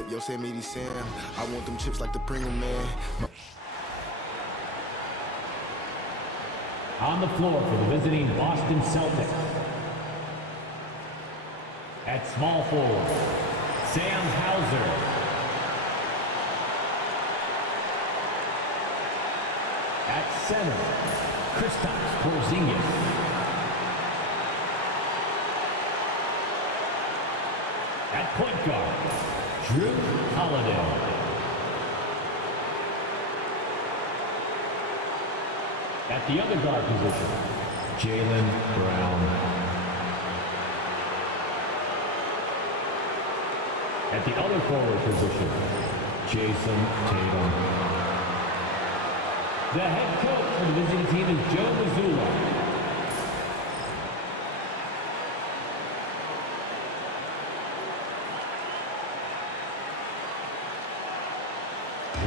tip, Yosemite Sam. I want them chips like the Pringle Man. On the floor for the visiting Boston Celtics. At small forward, Sam Hauser. At center, Kristaps Porzingis. At point guard, Drew Holiday. At the other guard position, Jaylen Brown. At the other forward position, Jason Tatum. The head coach for the visiting team is Joe Mazzulla.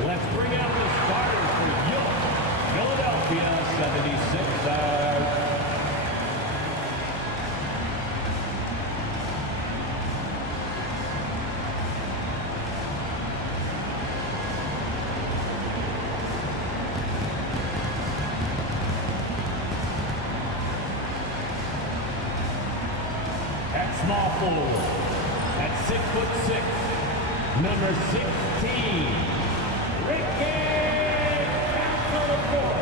Let's bring out the starters for your Philadelphia 76ers. At small forward, at 6'6", number 16, Ricky Rutherford.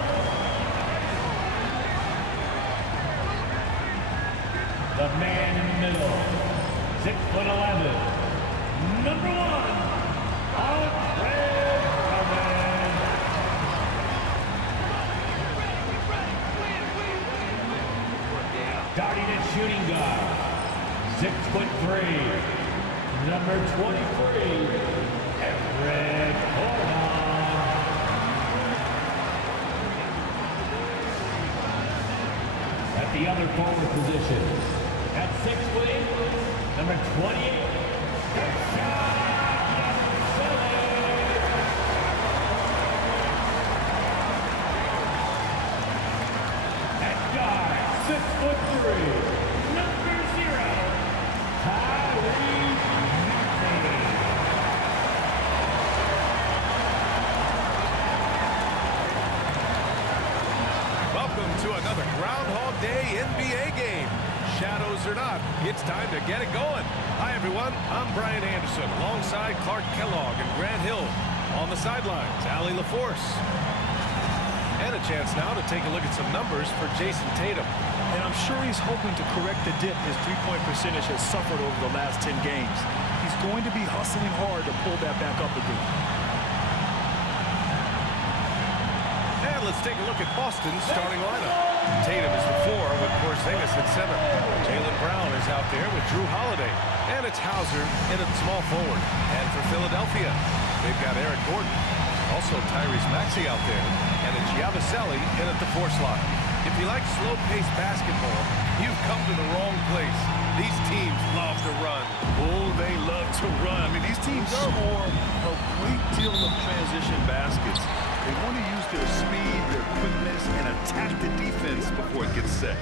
The man in the middle, 6'11", number 1, Andre Drummond. Guarding at shooting guard, 6'3", number 23, Eric Gordon. At the other forward position, at 6 feet, number 28, Ersan Yabusele. At guard, 6'3", number 0, Tyrese Maxey. Welcome to another Groundhog Day NBA game. Shadows or not, it's time to get it going. Hi, everyone. I'm Brian Anderson, alongside Clark Kellogg and Grant Hill. On the sidelines, Allie LaForce. And a chance now to take a look at some numbers for Jason Tatum. And I'm sure he's hoping to correct the dip his three-point percentage has suffered over the last 10 games. He's going to be hustling hard to pull that back up again. And let's take a look at Boston's starting lineup. Tatum is the 4 with Porzingis at center. Jaylen Brown is out there with Drew Holiday. And it's Hauser in at small forward. And for Philadelphia, they've got Eric Gordon. Also Tyrese Maxey out there. And it's Yabusele in at the 4 slot. If you like slow-paced basketball, you've come to the wrong place. These teams love to run. Oh, they love to run. I mean, these teams score a great deal of transition baskets. They want to use their speed, their quickness, and attack the defense before it gets set.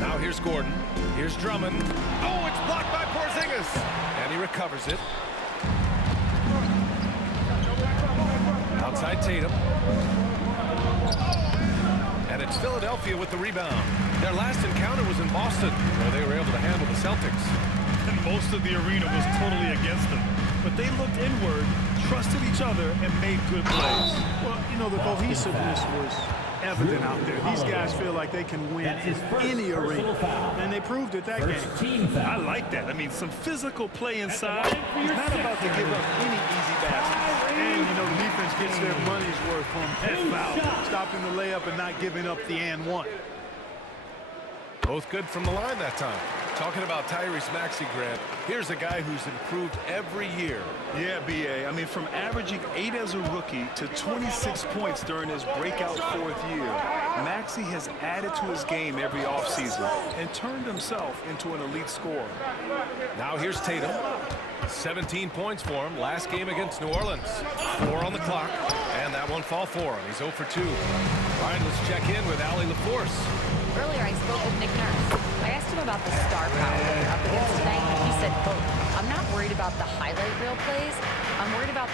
Now here's Gordon. Here's Drummond. Oh, it's blocked by Porzingis. And he recovers it. Outside Tatum. And it's Philadelphia with the rebound. Their last encounter was in Boston, where they were able to handle the Celtics. And most of the arena was totally against them. But they looked inward, trusted each other, and made good plays. Well, you know, the cohesiveness was evident out there. These guys feel like they can win in any arena. And they proved it that game. I like that. I mean, some physical play inside. He's not about to give up any easy baskets. And, you know, the defense gets their money's worth from that foul. Stopping the layup and not giving up the and one. Both good from the line that time. Talking about Tyrese Maxey, Grant, here's a guy who's improved every year. Yeah, B.A. I mean, from averaging 8 as a rookie to 26 points during his breakout 4th year, Maxey has added to his game every offseason and turned himself into an elite scorer. Now here's Tatum. 17 points for him last game against New Orleans. 4 on the clock, and that one fall for him. He's 0 for 2. All right, let's check in with Allie LaForce. Earlier, I spoke with Nick Nurse. I asked him about the star power that they're up against tonight, and he said, quote, I'm not worried about the highlight reel plays.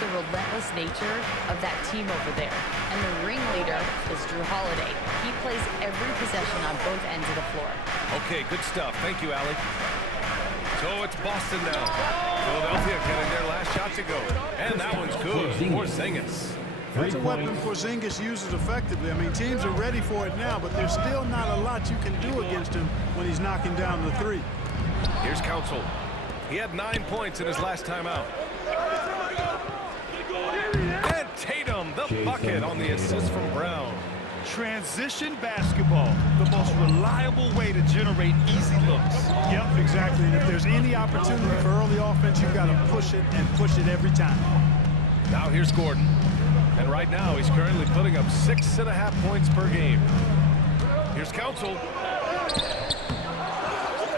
the relentless nature of that team over there. And the ringleader is Drew Holiday. He plays every possession on both ends of the floor. Okay, good stuff. Thank you, Allie. So it's Boston now. Philadelphia getting their last shot to go. And that one's good. Porzingis. That's a weapon Porzingis uses effectively. I mean, teams are ready for it now, but there's still not a lot you can do against him when he's knocking down the three. Here's Council. He had 9 points in his last time out. And Tatum, the bucket on the assist from Brown. Transition basketball, the most reliable way to generate easy looks. Yep, exactly. And if there's any opportunity for early offense, you've got to push it and push it every time. Now here's Gordon. And right now, he's currently putting up 6.5 points per game. Here's Council.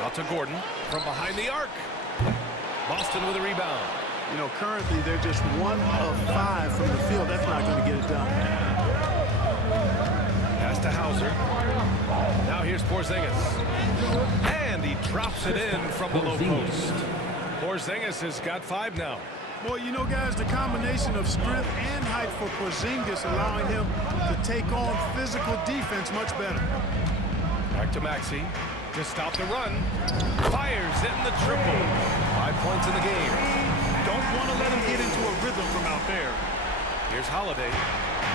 Out to Gordon from behind the arc. Boston with a rebound. You know, currently they're just 1 of 5 from the field. That's not going to get it done. Pass to Hauser. Now here's Porzingis. And he drops it in from the low post. Porzingis has got 5 now. Boy, you know, guys, the combination of strength and height for Porzingis allowing him to take on physical defense much better. Back to Maxey to stop the run. Fires in the triple. 5 points in the game. Don't want to let him get into a rhythm from out there. Here's Holiday.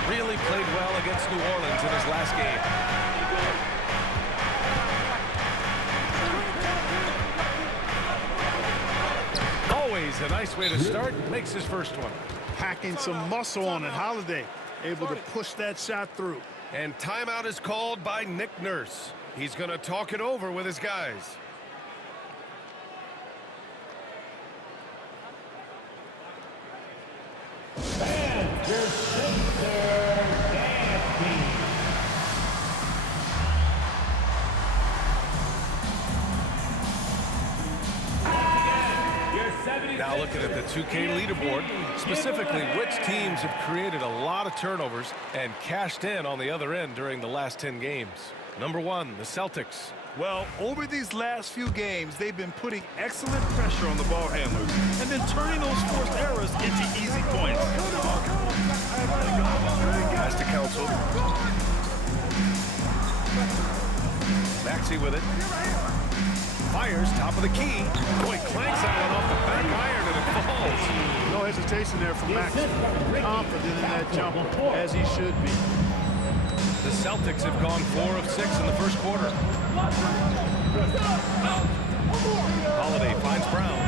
Really played well against New Orleans in his last game. Always a nice way to start. Makes his first one. Packing some muscle on it. Holiday able to push that shot through. And timeout is called by Nick Nurse. He's going to talk it over with his guys. And your center, Anthony. Now looking at the 2K leaderboard, specifically which teams have created a lot of turnovers and cashed in on the other end during the last 10 games. Number 1, the Celtics. Well, over these last few games, they've been putting excellent pressure on the ball handlers and then turning those forced errors into easy points. Pass to Council. Maxey with it. Fires, top of the key. Boy, clanks that one off the back iron and it falls. No hesitation there from Max. Confident in that jumper, as he should be. The Celtics have gone 4 of 6 in the first quarter. Holiday finds Brown.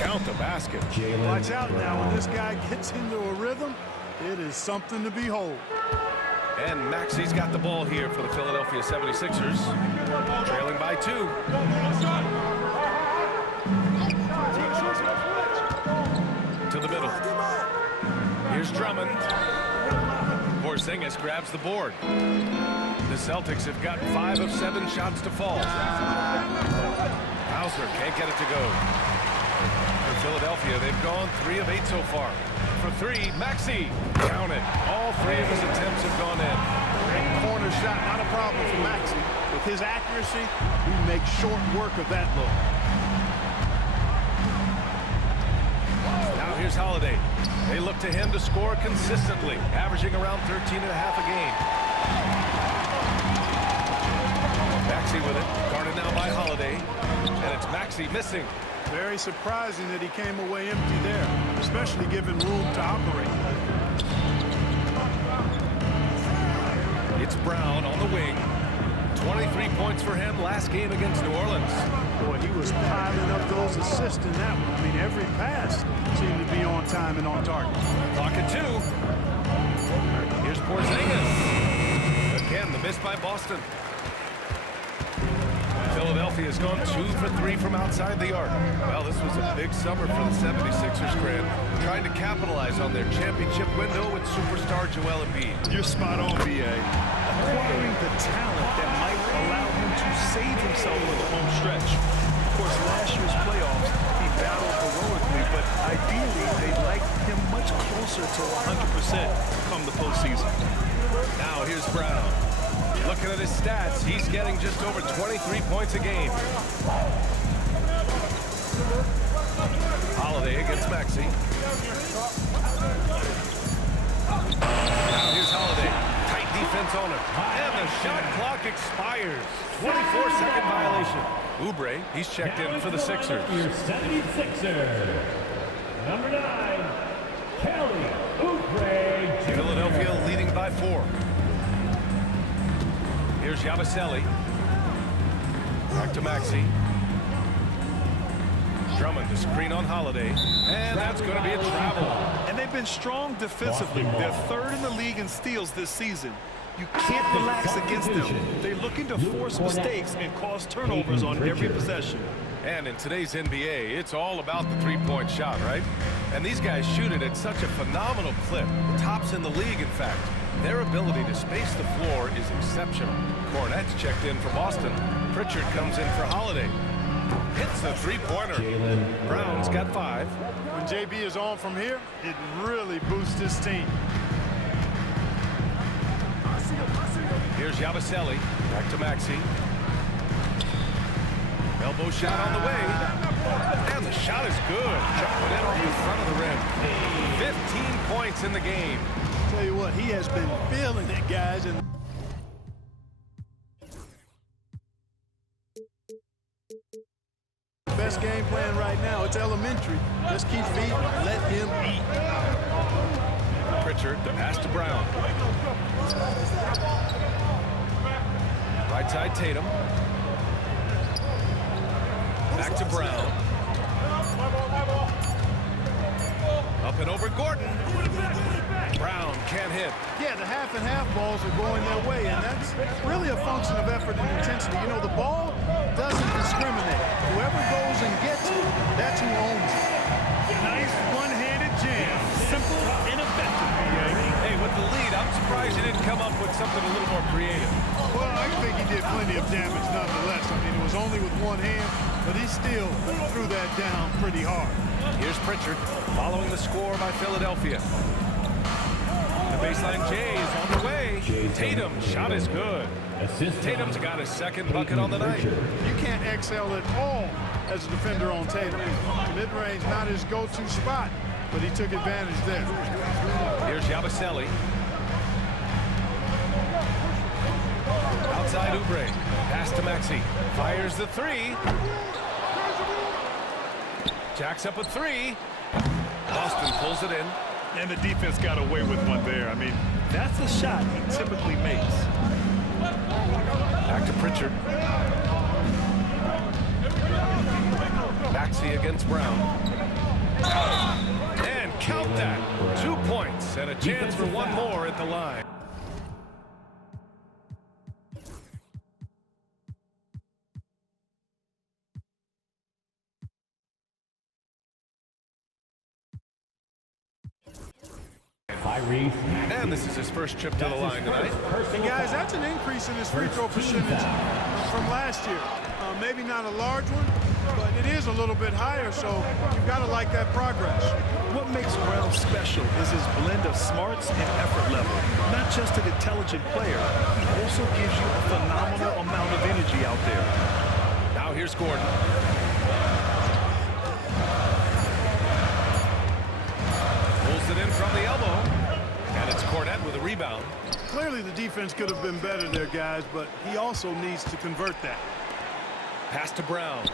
Count the basket. Watch out now. When this guy gets into a rhythm, it is something to behold. And Maxey's got the ball here for the Philadelphia 76ers. Trailing by 2. To the middle. Here's Drummond. Porzingis grabs the board. The Celtics have gotten 5 of 7 shots to fall. Hauser can't get it to go. For Philadelphia, they've gone 3 of 8 so far. For 3, Maxey. Count it. All 3 of his attempts have gone in. Great corner shot, not a problem for Maxey. With his accuracy, he makes short work of that look. Now here's Holiday. They look to him to score consistently, averaging around 13.5 a game. Maxey with it, guarded now by Holiday. And it's Maxey missing. Very surprising that he came away empty there, especially given room to operate. It's Brown on the wing. 23 points for him last game against New Orleans. Boy, he was piling up those assists in that one. I mean, every pass seemed to be on time and on target. Clock at 2. Here's Porzingis. Again, the miss by Boston. Philadelphia has gone 2 for 3 from outside the arc. Well, this was a big summer for the 76ers, Grant, trying to capitalize on their championship window with superstar Joel Embiid. You're spot on, B.A. Acquiring the talent that might allow him to save himself for the home stretch. Of course, last year's playoffs, he battled heroically, but ideally, they'd like him much closer to 100% come the postseason. Now here's Brown. Looking at his stats, he's getting just over 23 points a game. Here's Maxey. Now here's Holiday. Tight defense on him. And the shot clock expires. 24-second violation. Oubre, he's checked in for the Sixers. Your 76er, number 9, Kelly Oubre. Philadelphia leading by 4. Here's Yabusele. Back to Maxey. Drummond to screen on Holiday. And that's going to be a travel. And they've been strong defensively. They're third in the league in steals this season. You can't relax against them. They're looking to force mistakes and cause turnovers on every possession. And in today's NBA, it's all about the three-point shot, right? And these guys shoot it at such a phenomenal clip. Tops in the league, in fact. Their ability to space the floor is exceptional. Cornette's checked in for Boston. Pritchard comes in for Holiday. Hits the three-pointer. Brown's got 5. When JB is on from here, it really boosts his team. Here's Yabusele. Back to Maxey. Elbow shot on the way. And the shot is good. Jumping in off the front of the rim. 15 points in the game. Tell you what, he has been feeling it, guys. And best game plan right now. It's elementary. Let's keep feeding. Let him eat. Pritchard, the pass to Brown. Right side, Tatum. Back to Brown. Up and over Gordon. Brown can't hit. Yeah, the half and half balls are going their way, and that's really a function of effort and intensity. You know, the ball doesn't discriminate. Whoever goes and gets it, that's who owns it. Nice one-handed jam. Simple and effective. Hey, with the lead, I'm surprised you didn't come up with something a little more creative. Well, I think he did plenty of damage nonetheless. I mean, it was only with one hand, but he still threw that down pretty hard. Here's Pritchard following the score by Philadelphia. The baseline J is on the way. Tatum shot is good. Tatum's got his second bucket on the night. You can't excel at all as a defender on Tatum. Mid-range not his go-to spot, but he took advantage there. Here's Yabusele. Outside Oubre. Pass to Maxey. Fires the 3. Jacks up a 3. Boston pulls it in. And the defense got away with one there. I mean, that's a shot he typically makes. Back to Pritchard. Maxey against Brown. And count that. 2 points and a chance for one more at the line. And this is his first trip to the line tonight. And guys, that's an increase in his free throw percentage from last year. Maybe not a large one, but it is a little bit higher, so you've got to like that progress. What makes Brown special is his blend of smarts and effort level. Not just an intelligent player, he also gives you a phenomenal amount of energy out there. Now here's Gordon. Pulls it in from the elbow. And it's Cornette with a rebound. Clearly the defense could have been better there, guys, but he also needs to convert that. Pass to Brown.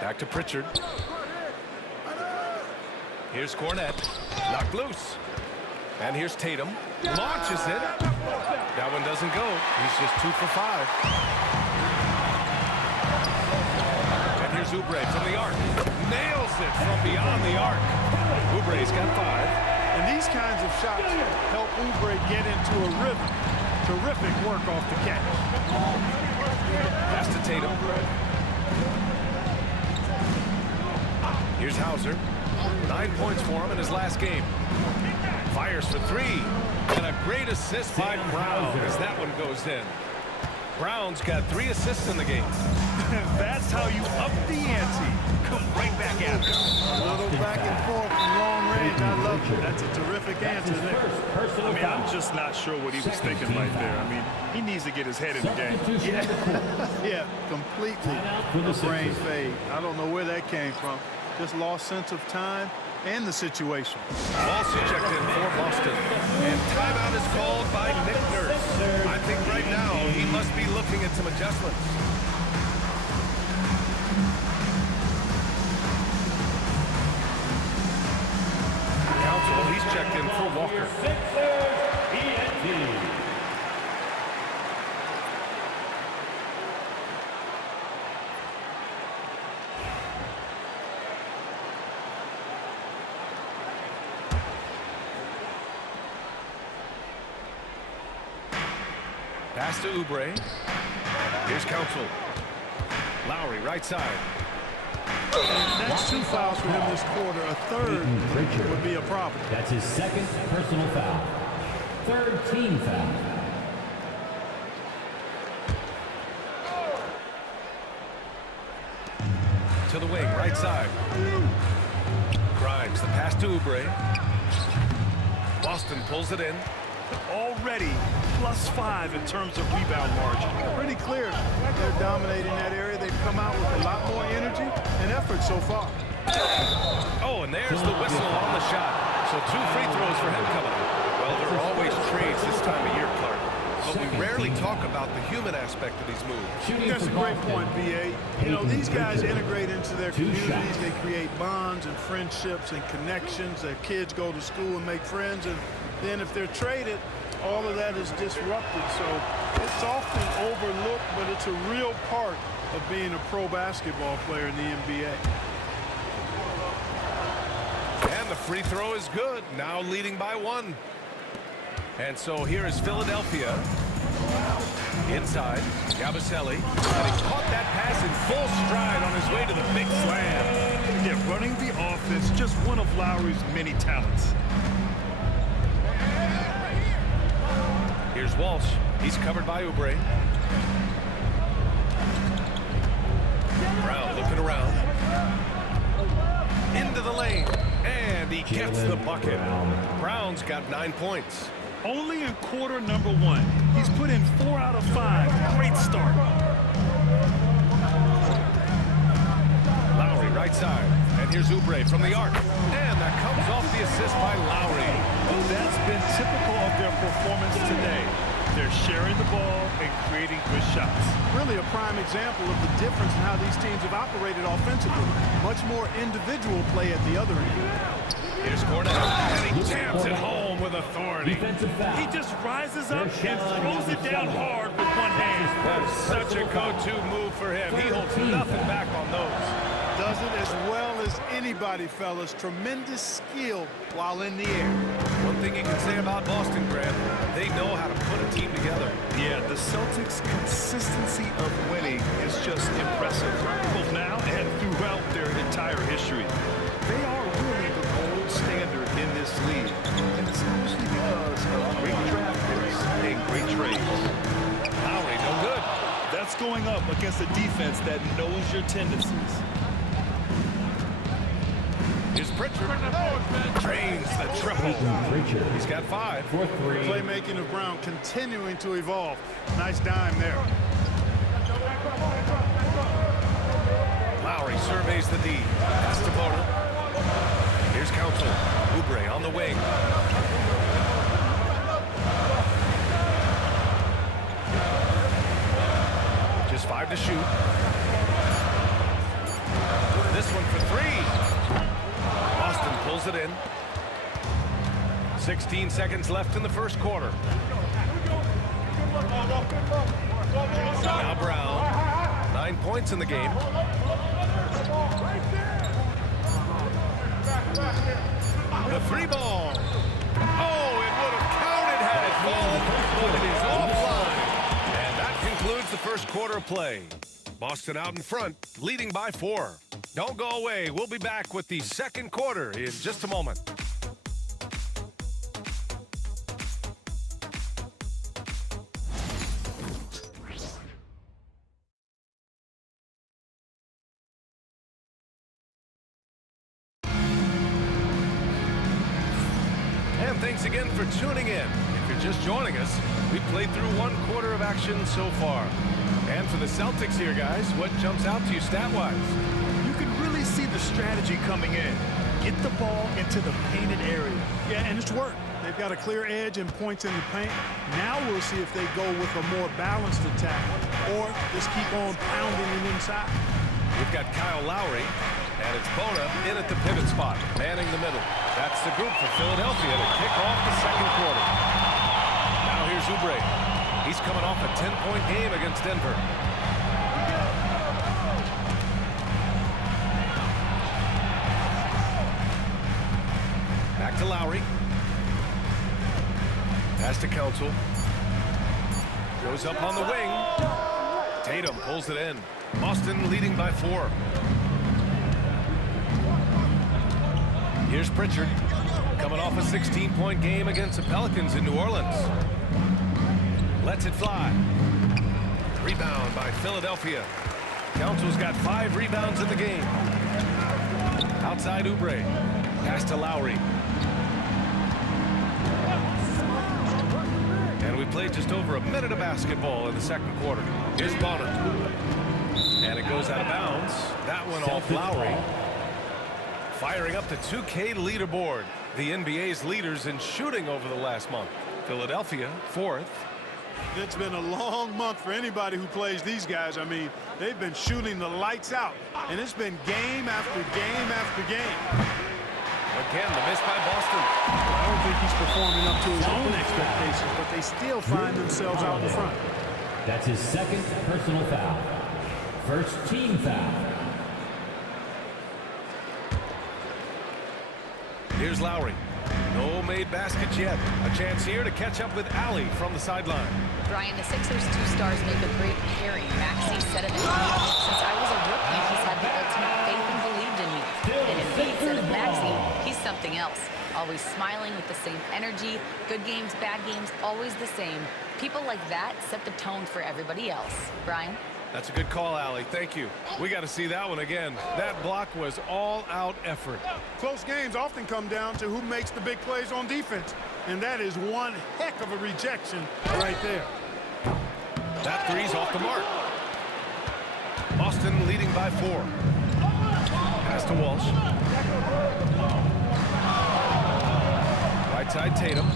Back to Pritchard. Here's Cornette. Knocked loose. And here's Tatum. Launches it. That one doesn't go. He's just 2 for 5. And here's Oubre from the arc. Nails it from beyond the arc. Oubre's got 5. And these kinds of shots help Oubre get into a rhythm. Terrific work off the catch. Pass to Tatum. Here's Hauser. 9 points for him in his last game. Fires for 3. And a great assist by Brown as that one goes in. Brown's got 3 assists in the game. That's how you up the ante. Come right back at it. A little back and forth from long range. Strange, I love it. That's a terrific answer there. Personal I mean, foul. I'm just not sure what he was thinking right there. I mean, he needs to get his head in the game. Substitution number 4. Yeah, completely Timeout for the a brain Sixers. fade. I don't know where that came from. Just lost sense of time and the situation. Ball ejected for Boston. And timeout is called by Nick Nurse. I think right now he must be looking at some adjustments. Council, he's checked in for Walker. Pass to Oubre. Here's Council. Lowry, right side. That's 2 fouls for him this quarter. A third Pritchard. would be a problem. That's his second personal foul. Third team foul. To the wing, right side. Grimes, the pass to Oubre. Boston pulls it in. Already +5 in terms of rebound margin. Pretty clear they're dominating that area. They've come out with a lot more energy and effort so far. Oh, and there's the whistle on the shot. So 2 free throws for him coming up. Well, there are always trades this time of year, Clark. But we rarely talk about the human aspect of these moves. Shooting That's a for great Boston. point, B.A. You know, these guys integrate into their 2 communities. shots. They create bonds and friendships and connections. Their kids go to school and make friends. And then if they're traded, all of that is disrupted. So it's often overlooked, but it's a real part of being a pro basketball player in the NBA. And the free throw is good. Now leading by 1. And so here is Philadelphia. Inside, Yabusele. And he caught that pass in full stride on his way to the big slam. Yeah, running the offense, just one of Lowry's many talents. Here's Walsh. He's covered by Oubre. Brown looking around. Into the lane. And he gets the bucket. Brown's got 9 points. Only in quarter number 1. He's put in 4 out of 5. Great start. Lowry, right side. And here's Oubre from the arc. And that comes off the assist by Lowry. That's been typical of their performance today. They're sharing the ball and creating good shots. Really a prime example of the difference in how these teams have operated offensively. Much more individual play at the other end. Here's Cornell. And he jams it home with authority. Defensive foul. He just rises up and throws it down hard with one hand. That's such a go-to move for him. He holds nothing back on those. Does it as well as anybody, fellas. Tremendous skill while in the air. One thing you can say about Boston, Grant, they know how to put a team together. Yeah, the Celtics' consistency of winning is just impressive, both now and throughout their entire history. They are really the gold standard in this league, and it's mostly because of great draft picks and great trades. Lowry, no good. That's going up against a defense that knows your tendencies. Here's Pritchard. Drains the triple. Pritchard. He's got 5. For 3. Playmaking of Brown continuing to evolve. Nice dime there. Lowry surveys the D. Pass to Boda. Here's Council. Oubre on the wing. Just 5 to shoot. This one for 3. Boston pulls it in. 16 seconds left in the first quarter. Now Brown. 9 points in the game. The 3 ball. Oh, it would have counted had it fallen, but it is offline. And that concludes the first quarter of play. Boston out in front, leading by 4. Don't go away. We'll be back with the second quarter in just a moment. thanks again for tuning in. If you're just joining us, we've played through 1 quarter of action so far. And for the Celtics here, guys, what jumps out to you stat-wise? You can really see the strategy coming in. Get the ball into the painted area. Yeah, and it's worked. They've got a clear edge and points in the paint. Now we'll see if they go with a more balanced attack or just keep on pounding it inside. We've got Kyle Lowry, and it's Bona in at the pivot spot, manning the middle. That's the group for Philadelphia to kick off the second quarter. Now here's Oubre. He's coming off a 10-point game against Denver. Back to Lowry. Pass to Council. Goes up on the wing. Tatum pulls it in. Boston leading by 4. Here's Pritchard. Coming off a 16-point game against the Pelicans in New Orleans. Lets it fly. Rebound by Philadelphia. Council's got 5 rebounds in the game. Outside Oubre. Pass to Lowry. And we played just over a minute of basketball in the second quarter. Here's Bona. And it goes out of bounds. That one off Lowry. Firing up the 2K leaderboard. The NBA's leaders in shooting over the last month. Philadelphia, 4th. It's been a long month for anybody who plays these guys. I mean, they've been shooting the lights out. And it's been game after game after game. Again, the miss by Boston. I don't think he's performing up to his own expectations, but they still find themselves out in front. That's his second personal foul. First team foul. Here's Lowry. No made baskets yet. A chance here to catch up with Allie from the sideline. Brian, the Sixers' 2 stars make a great pairing. Maxey said it. Since I was a rookie, he's had the ultimate faith and believed in me. And Embiid said of Maxey, he's something else. Always smiling with the same energy. Good games, bad games, always the same. People like that set the tone for everybody else. Brian? That's a good call, Allie. Thank you. We got to see that one again. That block was all-out effort. Close games often come down to who makes the big plays on defense. And that is one heck of a rejection right there. That three's off the mark. Boston leading by 4. Pass to Walsh. Right side Tatum.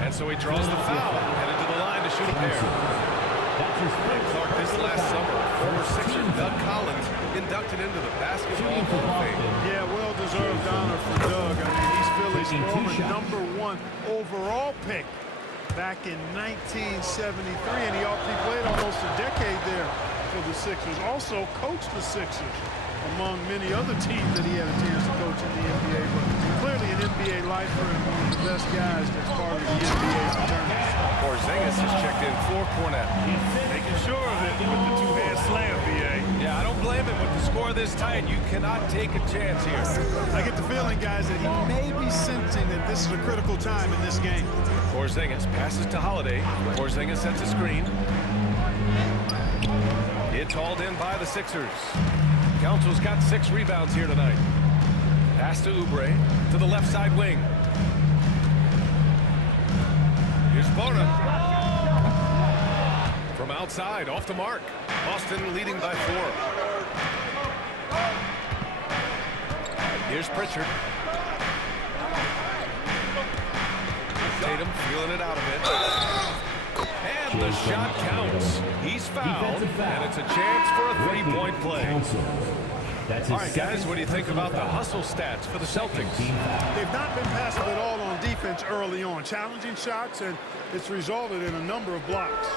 And so he draws the foul. Headed to the line to shoot a pair. Clark, this last summer, former Sixer Doug Collins inducted into the Basketball Hall of Fame. Yeah, well-deserved honor for Doug. I mean, he's Philly's former #1 overall pick back in 1973, and he played almost a decade there for the Sixers. Also coached the Sixers, among many other teams that he had a chance to coach in the NBA. But clearly an NBA lifer and one of the best guys that's part of the NBA's fraternity. Porzingis has checked in for Cornette. Making sure of it with the 2-hand slam, B.A. Yeah, I don't blame him with the score this tight. You cannot take a chance here. I get the feeling, guys, that he may be sensing that this is a critical time in this game. Porzingis passes to Holiday. Porzingis sets a screen. It's hauled in by the Sixers. Council's got 6 rebounds here tonight. Pass to Oubre to the left side wing. Here's Bona. From outside, off the mark. Boston leading by 4. Here's Pritchard. Tatum feeling it out a bit. And the shot counts. He's fouled, and it's a chance for a 3-point play. All right, guys, what do you think about the hustle stats for the Celtics? They've not been passive at all on defense early on. Challenging shots, and it's resulted in a number of blocks.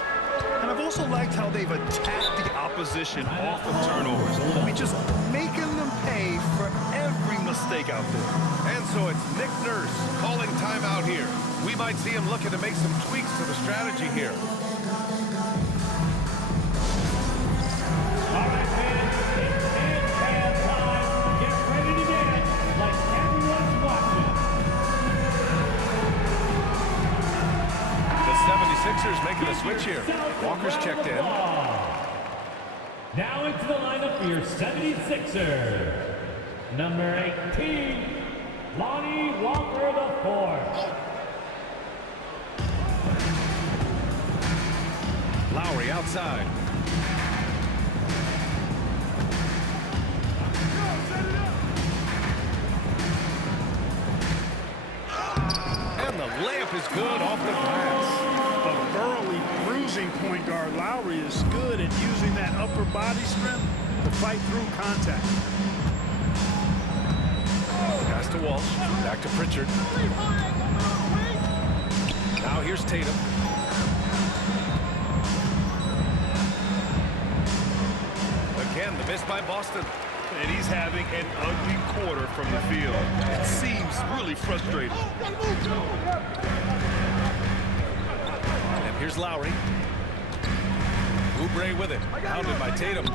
And I've also liked how they've attacked the opposition off of turnovers. I mean, just making them pay for every mistake out there. And so it's Nick Nurse calling timeout here. We might see him looking to make some tweaks to the strategy here. All right, fans, it's hand time. Get ready to dance like everyone's watching. The 76ers making a switch here. Walker's checked in. Now into the lineup for your 76er. Number 18, Lonnie Walker IV. Lowry outside. And the layup is good off the glass. A thoroughly bruising point guard, Lowry is good at using that upper body strength to fight through contact. Pass to Walsh. Back to Pritchard. Now here's Tatum. Again, the miss by Boston. And he's having an ugly quarter from the field. It seems really frustrating. And here's Lowry. Oubre with it. Pounded by Tatum.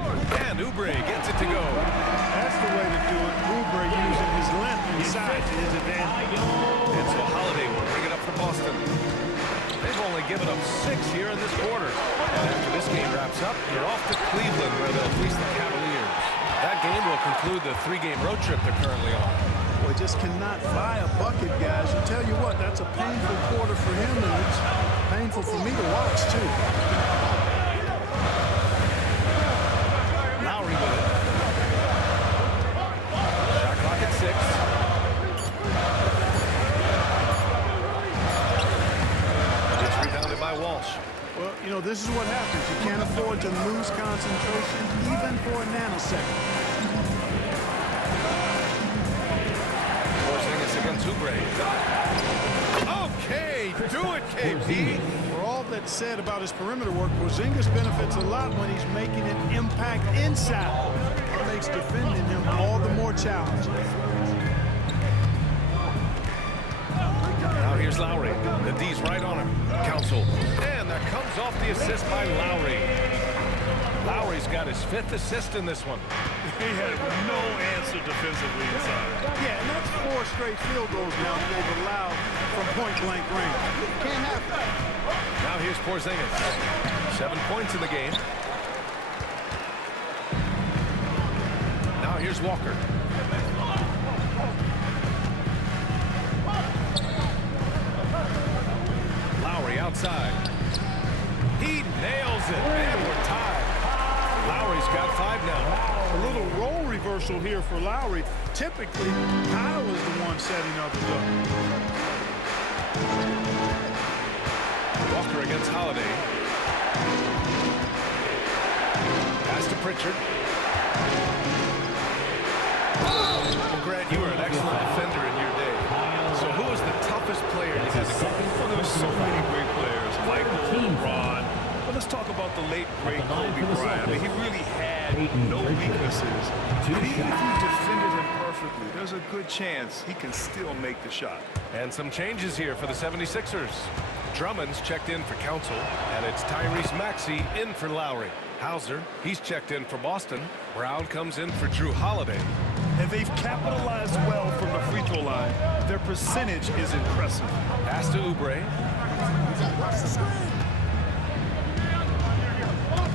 And Oubre gets it to go. That's the way to do it. Oubre using his length and size to his advantage. And so Holiday will bring it up for Boston. They've only given up 6 here in this quarter. And after this game wraps up, they're off to Cleveland where they'll face the Cavaliers. That game will conclude the 3-game road trip they're currently on. Boy, just cannot buy a bucket, guys. I tell you what, that's a painful quarter for him, and it's painful for me to watch, too. Lowry with it. Shot clock at 6. It's rebounded by Walsh. Well, you know, this is what happens. You can't afford to lose concentration even for a nanosecond. Porzingis against Oubre. Okay, do it, KP. For all that's said about his perimeter work, Porzingis benefits a lot when he's making an impact inside. It makes defending him all the more challenging. Now here's Lowry. The D's right on him. Council. And that comes off the assist by Lowry. Lowry's got his 5th assist in this one. He had no answer defensively inside. Yeah, and that's 4 straight field goals now that they've allowed from point-blank range. Can't happen. Now here's Porzingis. 7 points in the game. Now here's Walker. Lowry outside. He nails it, and we're tied. Lowry's got 5 now. A little role reversal here for Lowry. Typically, Kyle is the one setting others up. Walker against Holiday. Pass to Pritchard. Well, Grant, you were an excellent defender in your day. So who was the toughest player you had to go? Well, there were so many great players. Michael, Ron. But let's talk about the late, great Kobe Bryant. I mean, he really had no weaknesses. And even if you defended him perfectly, there's a good chance he can still make the shot. And some changes here for the 76ers. Drummond's checked in for Council, and it's Tyrese Maxey in for Lowry. Hauser, he's checked in for Boston. Brown comes in for Drew Holiday. And they've capitalized well from the free throw line. Their percentage is impressive. Pass to Oubre.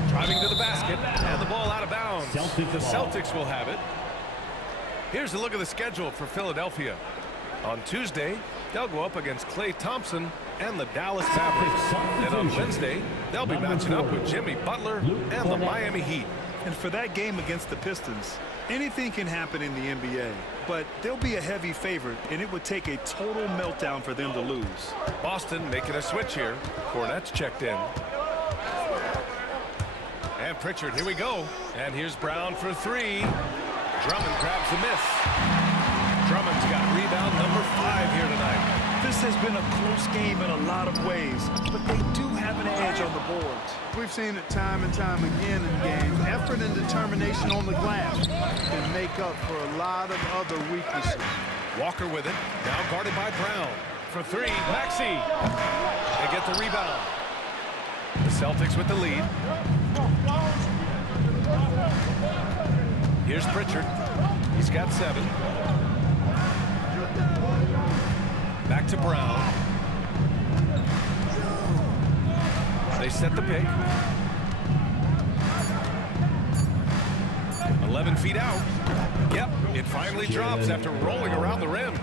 Driving to the basket, and the ball out of bounds. The Celtics will have it. Here's a look at the schedule for Philadelphia. On Tuesday, they'll go up against Klay Thompson and the Dallas Mavericks. And on Wednesday, they'll be matching up with Jimmy Butler and the Miami Heat. And for that game against the Pistons, anything can happen in the NBA, but they'll be a heavy favorite, and it would take a total meltdown for them to lose. Boston making a switch here. Cornette's checked in. And Pritchard, here we go. And here's Brown for 3. Drummond grabs the miss. Drummond's got rebound number 5 here tonight. This has been a close game in a lot of ways, but they do have an edge on the boards. We've seen it time and time again in games. Effort and determination on the glass can make up for a lot of other weaknesses. Walker with it. Now guarded by Brown. For 3, Maxey. They get the rebound. The Celtics with the lead. Here's Pritchard. He's got 7. Back to Brown. They set the pick. 11 feet out. Yep, it finally drops after rolling around the rim.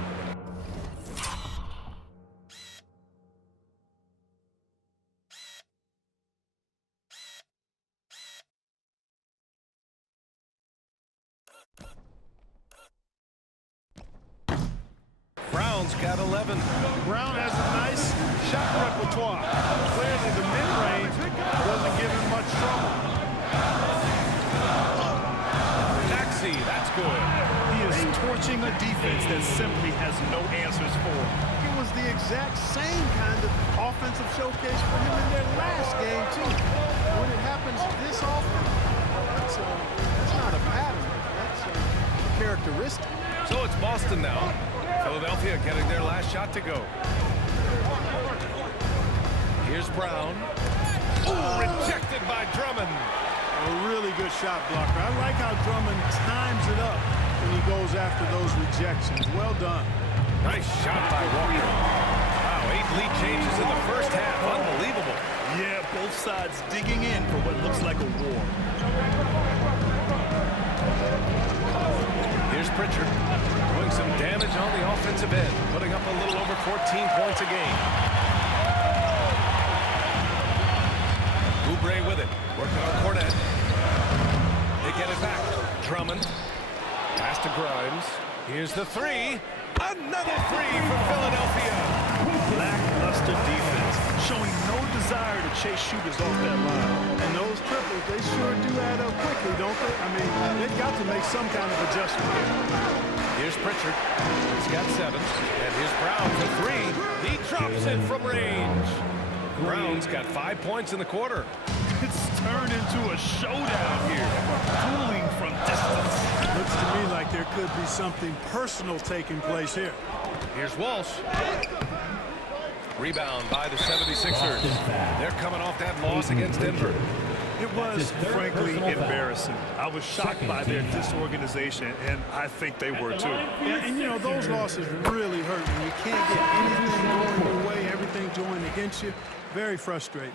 Brown's got 11. Brown has a nice shot repertoire. Clearly, the mid-range doesn't give him much trouble. Maxey, that's good. He is torching a defense that simply has no answers for. It was the exact same kind of offensive showcase for him in their last game, too. When it happens this often, that's not a pattern. That's a characteristic. So it's Boston now. Philadelphia getting their last shot to go. Here's Brown. Ooh, rejected by Drummond. A really good shot blocker. I like how Drummond times it up when he goes after those rejections. Well done. Nice shot by Walker. Wow, 8 lead changes in the first half. Unbelievable. Yeah, both sides digging in for what looks like a war. Here's Pritchard doing some damage on the offensive end, putting up a little over 14 points a game. Oubre with it, working on Cornette. They get it back. Drummond, pass to Grimes. Here's the three. Another three for Philadelphia. Lackluster defense, showing no desire to chase shooters off that line. And those triples, they sure do add up quickly, don't they? I mean, they've got to make some kind of adjustment. Here's Pritchard. He's got 7. And here's Brown for 3. He drops it from range. Brown's got 5 points in the quarter. It's turned into a showdown here. Dueling from distance. Looks to me like there could be something personal taking place here. Here's Walsh. Rebound by the 76ers. They're coming off that loss against Denver. It was, frankly, embarrassing. I was shocked by their disorganization, and I think they were, too. And you know, those losses really hurt when you can't get anything going your way, everything going against you. Very frustrating.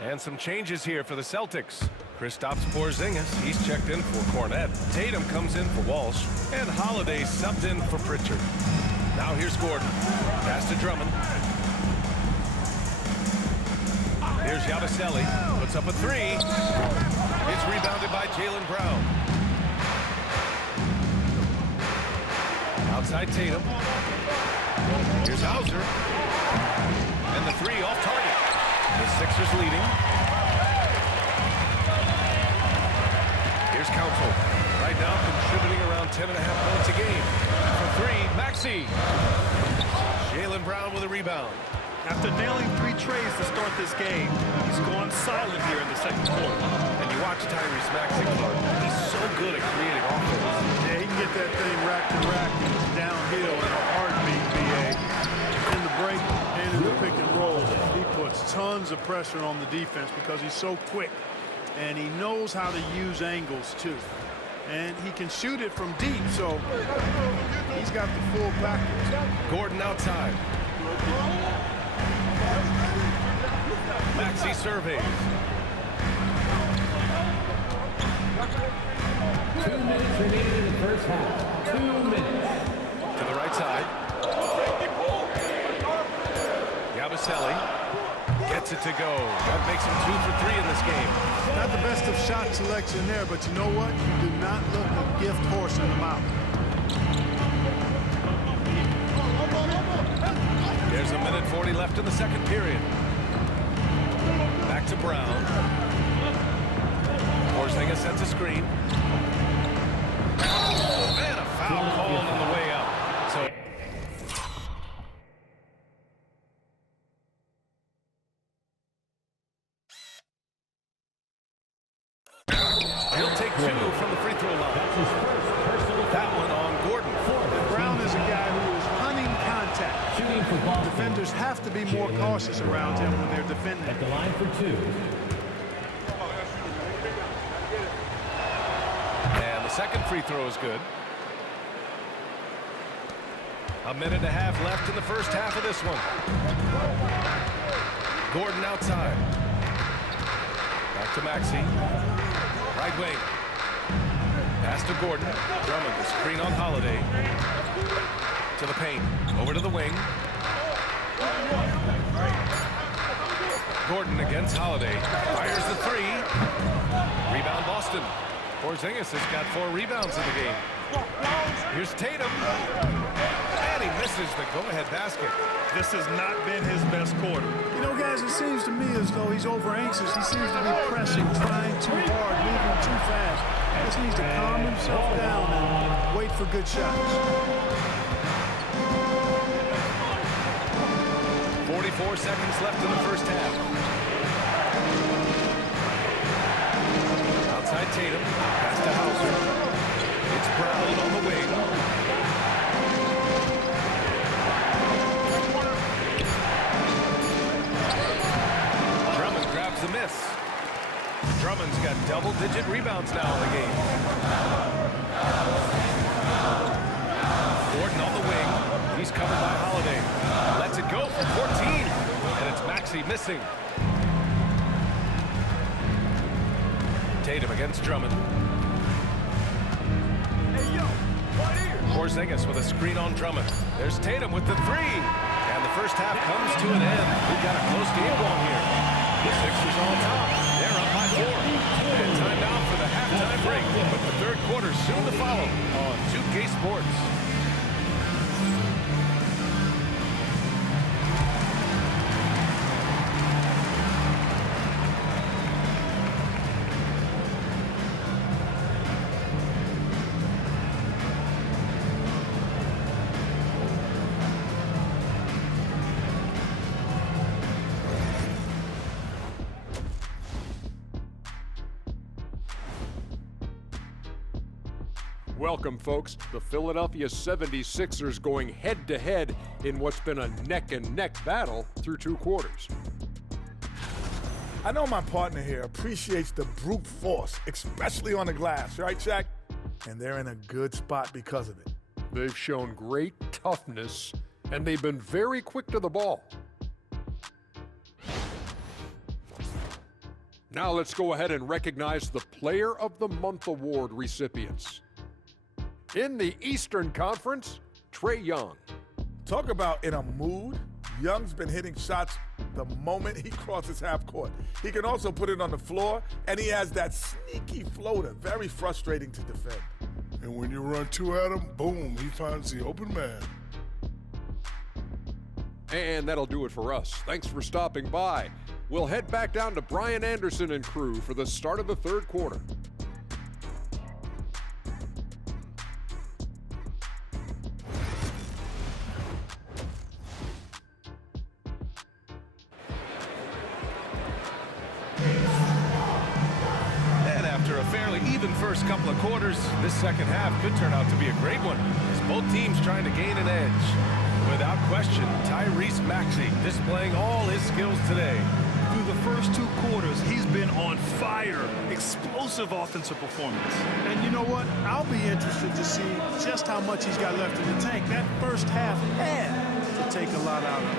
And some changes here for the Celtics. Kristaps Porzingis, he's checked in for Cornette. Tatum comes in for Walsh. And Holiday subbed in for Pritchard. Now here's Gordon. Pass to Drummond. Here's Yabusele. Puts up a 3. It's rebounded by Jaylen Brown. Outside Tatum. Here's Hauser. And the 3 off target. The Sixers leading. Here's Council. Right now contributing around 10.5 points a game. For 3, Maxey. Jaylen Brown with a rebound. After nailing 3 trays to start this game, he's gone silent here in the second quarter. And you watch Tyrese Maxey, Clark. He's so good at creating offense. Yeah, he can get that thing rack to rack and downhill in a heartbeat, BA. In the break and in the pick and roll, he puts tons of pressure on the defense because he's so quick. And he knows how to use angles, too. And he can shoot it from deep, so he's got the full package. Gordon outside. Maxey surveys. 2 minutes remaining in the first half. 2 minutes. To the right side. Yabusele gets it to go. That makes him 2 for 3 in this game. Not the best of shot selection there, but you know what? You do not look a gift horse in the mouth. There's 1:40 left in the second period. Back to Brown. Porzingis sets a screen. And a foul call on the way out. So he'll take 2 from the free throw line. That one on Gordon. Brown is a guy who is hunting contact. Defenders have to be more cautious around him when they're defending. At the line for 2. And the second free throw is good. 1.5 minutes left in the first half of this one. Gordon outside. Back to Maxey. Right wing. Pass to Gordon. Drummond, the screen on Holiday. To the paint. Over to the wing. Gordon against Holiday. Fires the 3. Rebound Boston. Porzingis has got 4 rebounds in the game. Here's Tatum. And And he misses the go-ahead basket. This has not been his best quarter. You know, guys, it seems to me as though he's over-anxious. He seems to be pressing, trying too hard, moving too fast. He just needs to calm himself down and wait for good shots. 44 seconds left in the first half. Outside Tatum, pass to Hauser. It's Brown on the wing. Drummond grabs the miss. Drummond's got double-digit rebounds now in the game. Gordon on the wing. He's covered by Holiday. Lets it go from 14. And it's Maxey missing. Tatum against Drummond. Porzingis with a screen on Drummond. There's Tatum with the three. And the first half comes to an end. We've got a close game going here. The Sixers on top. They're up by 4. And time now for the halftime break. But the third quarter soon to follow on 2K Sports. Welcome, folks. The Philadelphia 76ers going head-to-head in what's been a neck-and-neck battle through 2 quarters. I know my partner here appreciates the brute force, especially on the glass, right, Shaq? And they're in a good spot because of it. They've shown great toughness, and they've been very quick to the ball. Now let's go ahead and recognize the Player of the Month Award recipients. In the Eastern Conference, Trae Young. Talk about in a mood. Young's been hitting shots the moment he crosses half court. He can also put it on the floor, and he has that sneaky floater. Very frustrating to defend. And when you run 2 at him, boom, he finds the open man. And that'll do it for us. Thanks for stopping by. We'll head back down to Brian Anderson and crew for the start of the third quarter. Even first couple of quarters, this second half could turn out to be a great one as both teams trying to gain an edge. Without question, Tyrese Maxey displaying all his skills today. Through the first 2 quarters, he's been on fire. Explosive offensive performance. And you know what? I'll be interested to see just how much he's got left in the tank. That first half had to take a lot out of him.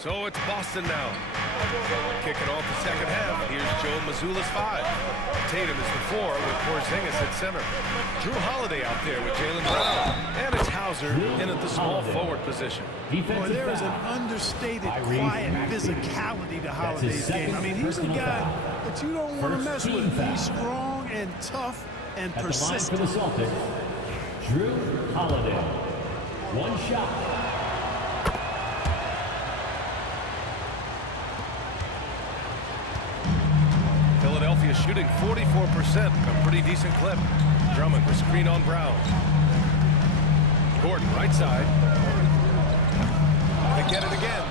So it's Boston now. Kicking off the second half. Here's Joe Mazzulla's 5. Tatum is the 4 with Porzingis at center. Drew Holiday out there with Jaylen Brown. And it's Hauser in at the small forward position. Boy, there is an understated, quiet physicality to Holiday's game. I mean, he's a guy that you don't want to mess with. He's strong and tough and persistent. At the line for the Celtics, Drew Holiday. 1 shot. Philadelphia shooting 44%, a pretty decent clip. Drummond with screen on Brown. Gordon right side. They get it again.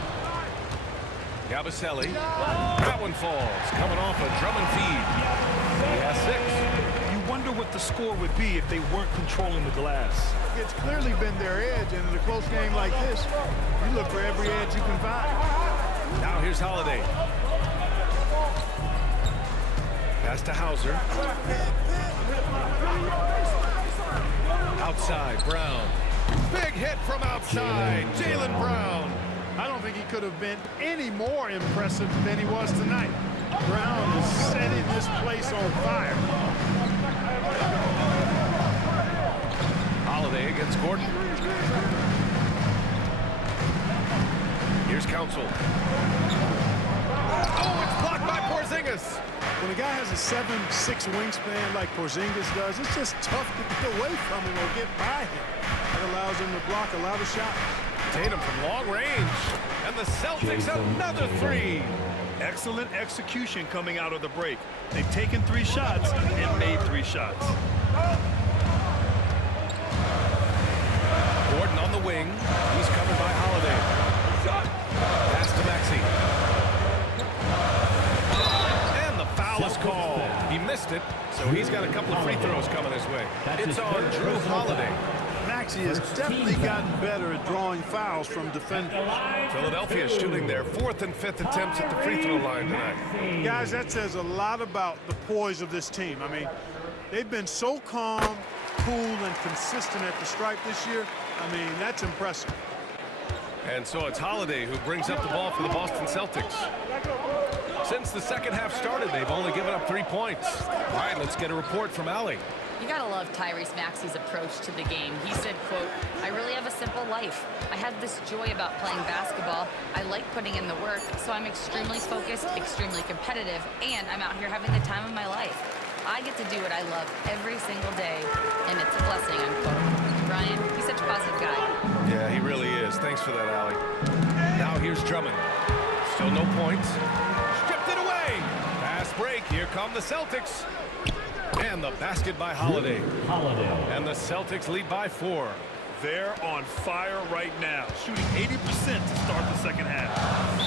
Yabusele. That one falls. Coming off a Drummond feed. He has 6. You wonder what the score would be if they weren't controlling the glass. It's clearly been their edge, and in a close game like this, you look for every edge you can find. Now here's Holiday. Pass to Hauser. Outside, Brown. Big hit from outside, Jaylen Brown. I don't think he could have been any more impressive than he was tonight. Brown is setting this place on fire. Holiday against Gordon. Here's Council. Oh, it's blocked Porzingis. When a guy has a 7'6" wingspan like Porzingis does, it's just tough to get away from him or get by him. That allows him to block a lot of shots. Tatum from long range. And the Celtics another three. Excellent execution coming out of the break. They've taken 3 shots and made 3 shots. Gordon on the wing. He's covered by Holiday. Pass to Maxey. And the foul is called. He missed it, so he's got a couple of free throws coming his way. It's on Drew Holiday. Maxey has definitely gotten better at drawing fouls from defenders. Philadelphia is shooting their 4th and 5th attempts at the free throw line tonight. Guys, that says a lot about the poise of this team. I mean, they've been so calm, cool, and consistent at the stripe this year. I mean, that's impressive. And so it's Holiday who brings up the ball for the Boston Celtics. Since the second half started, they've only given up 3 points. All right, let's get a report from Allie. You gotta love Tyrese Maxey's approach to the game. He said, quote, "I really have a simple life. I have this joy about playing basketball. I like putting in the work, so I'm extremely focused, extremely competitive, and I'm out here having the time of my life. I get to do what I love every single day, and it's a blessing," unquote. Brian, he's such a positive guy. Yeah, he really is. Thanks for that, Allie. Now here's Drummond. Still no points. Stripped it away. Fast break. Here come the Celtics. And the basket by Holiday. And the Celtics lead by 4. They're on fire right now, shooting 80% to start the second half.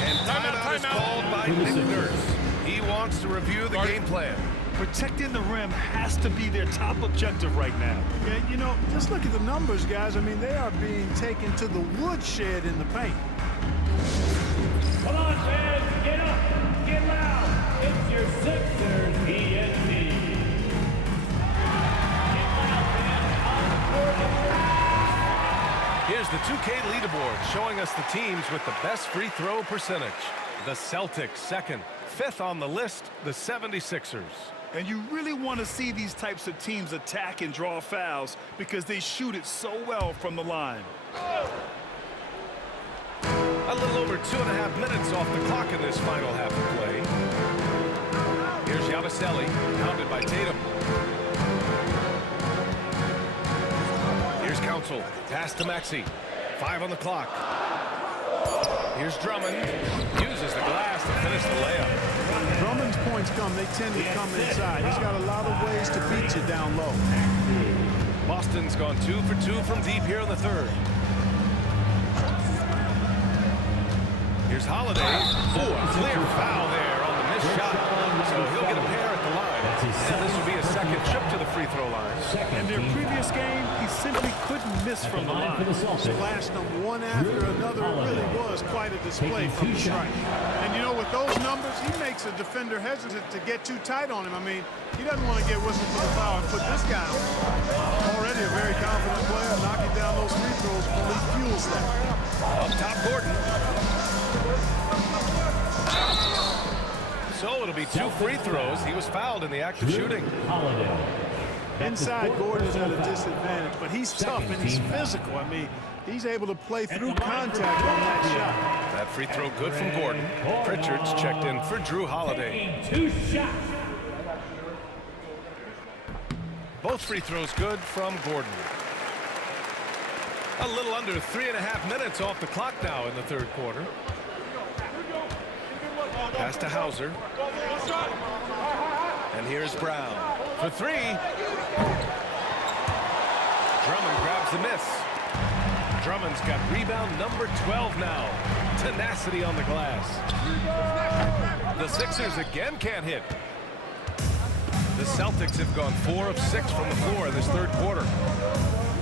And timeout is called by Nick Nurse. He wants to review the game plan. Protecting the rim has to be their top objective right now. Yeah, you know, just look at the numbers, guys. I mean, they are being taken to the woodshed in the paint. Come on, fans, get up, get loud. It's your Sixers ENT. Here's the 2K leaderboard showing us the teams with the best free throw percentage. The Celtics second. 5th on the list, the 76ers. And you really want to see these types of teams attack and draw fouls because they shoot it so well from the line. A little over 2.5 minutes off the clock in this final half of play. Here's Yabusele, pounded by Tatum. Here's Council, pass to Maxey. 5 on the clock. Here's Drummond, uses the glass to finish the layup. Drummond's points come, they tend to come inside. He's got a lot of ways to beat you down low. Boston's gone 2 for 2 from deep here in the third. Here's Holiday. Oh, a clear foul there on the missed shot. So he'll get a pair at the line. And this will be a second trip to the free throw line. In their previous game, he simply couldn't miss from the line. Splashed them one after another. It really was quite a display from the strike. And you know, with those numbers, he makes a defender hesitant to get too tight on him. I mean, he doesn't want to get whistled for the foul and put this guy on. Already a very confident player, knocking down those free throws only fuels that. Up top, Gordon. So it'll be 2 free throws. He was fouled in the act of shooting. Inside, Gordon is at a disadvantage, but he's tough and he's physical. I mean, he's able to play through contact on that shot. That free throw good from Gordon. Pritchard's checked in for Drew Holiday. 2 shots. Both free throws good from Gordon. A little under 3.5 minutes off the clock now in the third quarter. Pass to Hauser. And here's Brown for 3. Drummond grabs the miss. Drummond's got rebound number 12 now. Tenacity on the glass. The Sixers again can't hit. The Celtics have gone 4 of 6 from the floor in this third quarter.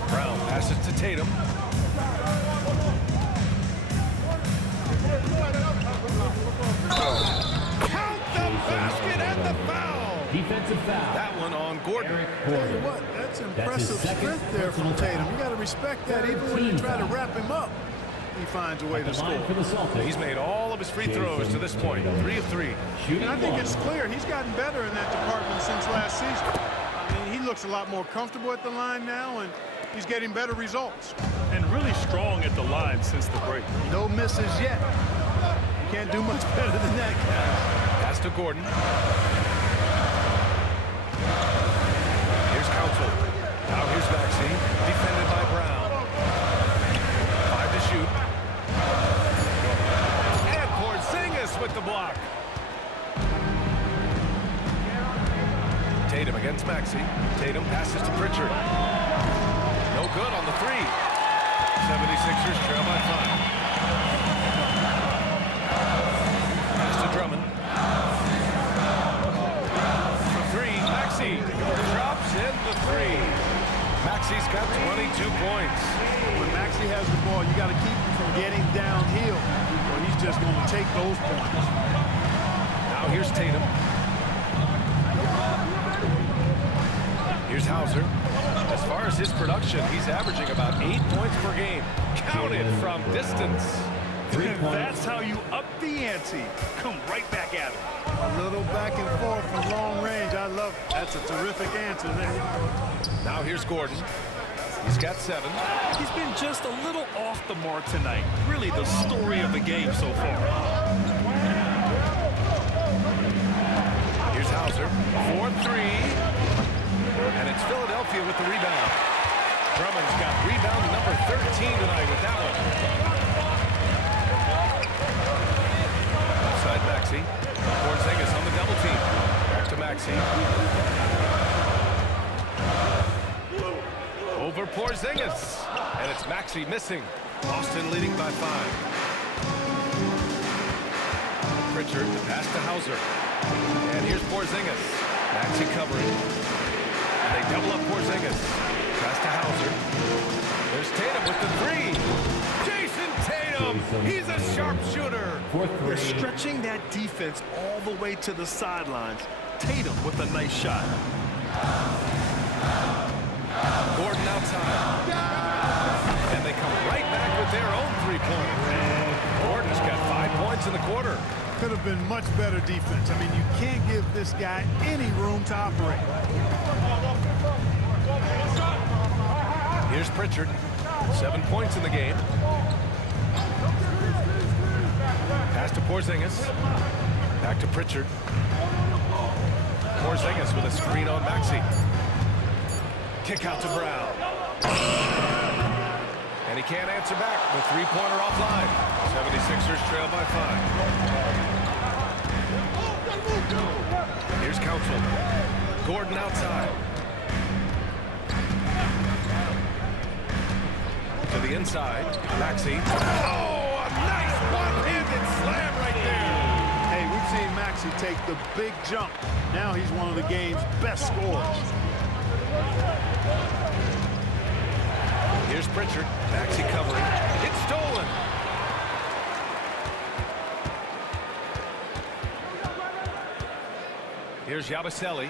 Brown passes to Tatum. Count the basket and the foul. Defensive foul. That one on Gordon. Tell you what, that's impressive strength there from Tatum. You got to respect that. Even when you try to wrap him up, he finds a way to score. He's made all of his free throws to this point. 3 of 3. And I think it's clear he's gotten better in that department since last season. I mean, he looks a lot more comfortable at the line now, and he's getting better results. And really strong at the line since the break. No misses yet. You can't do much better than that, guys. Pass to Gordon. Here's Council. Now here's Maxey. Defended by Brown. 5 to shoot. And Porzingis with the block. Tatum against Maxey. Tatum passes to Pritchard. No good on the three. 76ers trail by 5. Pass to Drummond. For 3, Maxey drops in the 3. Maxey's got 22 points. When Maxey has the ball, you got to keep him from getting downhill, or he's just going to take those points. Now here's Tatum. Here's Hauser. As far as his production, he's averaging about 8 points per game. Counted from distance. And that's how you up the ante. Come right back at him. A little back and forth from long range. I love it. That's a terrific answer there. Now here's Gordon. He's got 7. He's been just a little off the mark tonight. Really the story of the game so far. Here's Hauser. 4-3. And it's Philadelphia with the rebound. Drummond's got rebound number 13 tonight with that one. Outside Maxey. Porzingis on the double team. Back to Maxey. Over Porzingis. And it's Maxey missing. Boston leading by 5. Pritchard, the pass to Hauser. And here's Porzingis. Maxey covering. And they double up Porzingis. Pass to Hauser. There's Tatum with the 3. Jason Tatum. He's a sharpshooter. They're stretching that defense all the way to the sidelines. Tatum with a nice shot. Gordon outside. And they come right back with their own 3-pointer. Gordon's got 5 points in the quarter. Could have been much better defense. I mean, you can't give this guy any room to operate. Here's Pritchard. 7 points in the game. Pass to Porzingis. Back to Pritchard. Porzingis with a screen on Maxey. Kick out to Brown. And he can't answer back. The 3-pointer offline. 76ers trail by 5. Here's Council. Gordon outside. To the inside. Maxey. Oh, a nice one-handed slam right there. Hey, we've seen Maxey take the big jump. Now he's one of the game's best scorers. Here's Pritchard. Maxey covering. It's stolen. Here's Yabusele.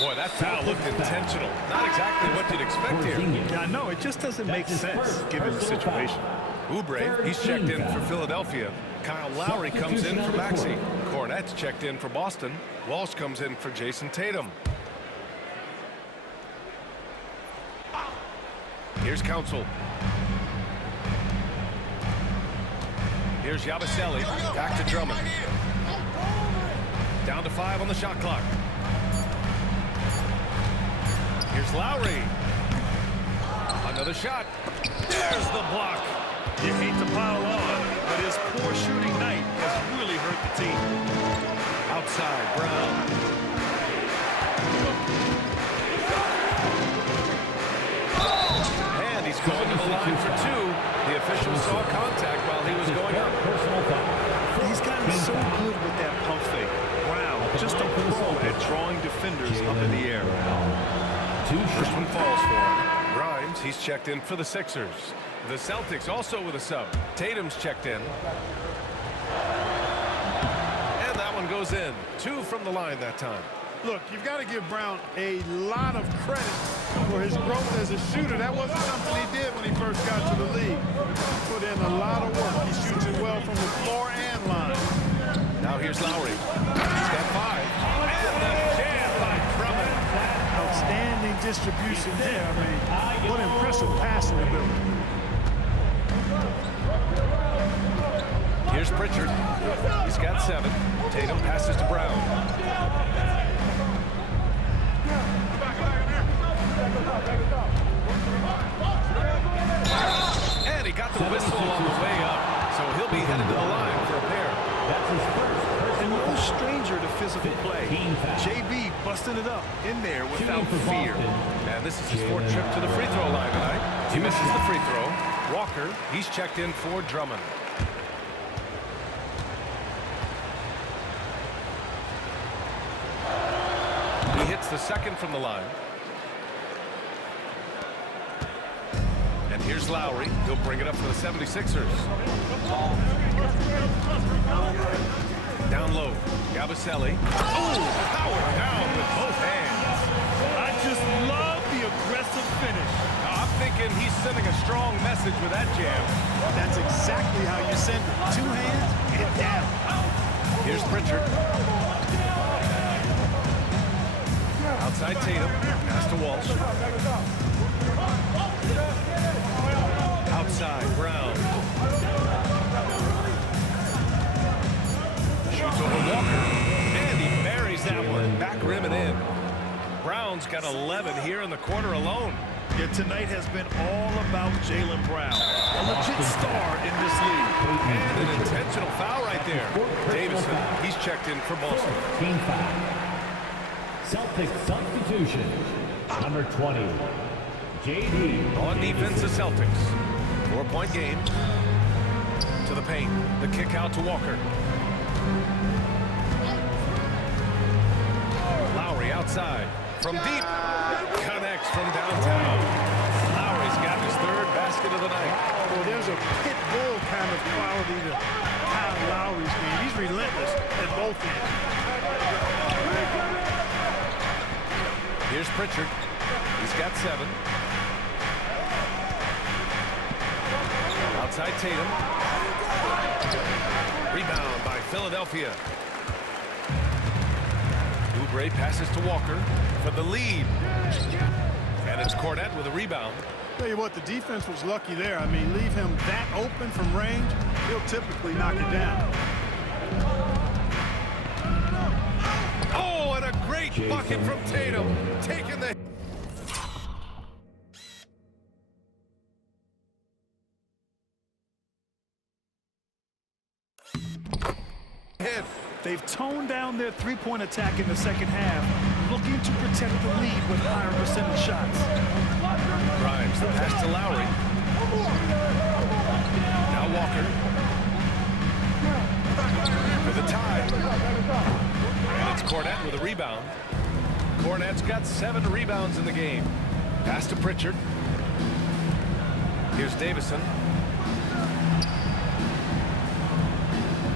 Boy, that foul looked intentional. Not exactly what you'd expect here. Yeah, no, it just doesn't make sense given the situation. Oubre, he's checked in for Philadelphia. Kyle Lowry comes in for Maxey. Cornette's checked in for Boston. Walsh comes in for Jason Tatum. Here's Council. Here's Yabusele. Back to Drummond. Down to 5 on the shot clock. Here's Lowry. Another shot. There's the block. You hate to pile on, but his poor shooting night has really hurt the team. Outside, Brown. And he's going to the line for 2. The official saw contact while he was going up. He's gotten so good with that pump fake. Brown, just a pro at drawing defenders up in the air. First one falls for him. Grimes, he's checked in for the Sixers. The Celtics also with a sub. Tatum's checked in. And that one goes in. 2 from the line that time. Look, you've got to give Brown a lot of credit for his growth as a shooter. That wasn't something he did when he first got to the league. He put in a lot of work. He shoots it well from the floor and line. Now here's Lowry. He's got 5. And the jam by Drummond. Outstanding distribution there. I mean, what impressive passing ability. Here's Here's Pritchard. He's got 7. Tatum passes to Brown. And he got the whistle on the way up. So he'll be headed to the line for a pair. That's his first. And no stranger to physical play. JB busting it up in there without fear. And this is his 4th trip to the free throw line tonight. He misses the free throw. Walker, he's checked in for Drummond. He hits the 2nd from the line. And here's Lowry. He'll bring it up for the 76ers. Down low. Yabusele. Oh, power down with both hands. I just love the aggressive finish. I'm thinking he's sending a strong message with that jam. That's exactly how you send it. 2 hands and down. Here's Pritchard. Outside Tatum. Pass to Walsh. Outside Brown. Shoots over Walker. And he buries that one. Back rim and in. Brown's got 11 here in the quarter alone. Yeah, tonight has been all about Jaylen Brown. A legit star in this league. And an intentional foul right there. Davison, he's checked in for Boston. Team foul. Celtics substitution. Number 20. JD. On defense, the Celtics. 4-point game. To the paint. The kick out to Walker. Lowry outside. From deep. Connects from downtown. Lowry's got his 3rd basket of the night. Well, there's a pit bull kind of quality to Kyle Lowry's game. He's relentless at both ends. Here's Pritchard. He's got 7. Outside Tatum. Rebound by Philadelphia. Oubre passes to Walker for the lead. And it's Cornette with a rebound. Tell you what, the defense was lucky there. I mean, leave him that open from range, he'll typically knock it down. Oh, and a great bucket from Tatum. Taking the... hit. They've toned down their three-point attack in the second half, looking to protect the lead with higher percentage shots. Grimes, the pass to Lowry. Now Walker. For the tie. And it's Cornette with a rebound. Cornette's got 7 rebounds in the game. Pass to Pritchard. Here's Davison.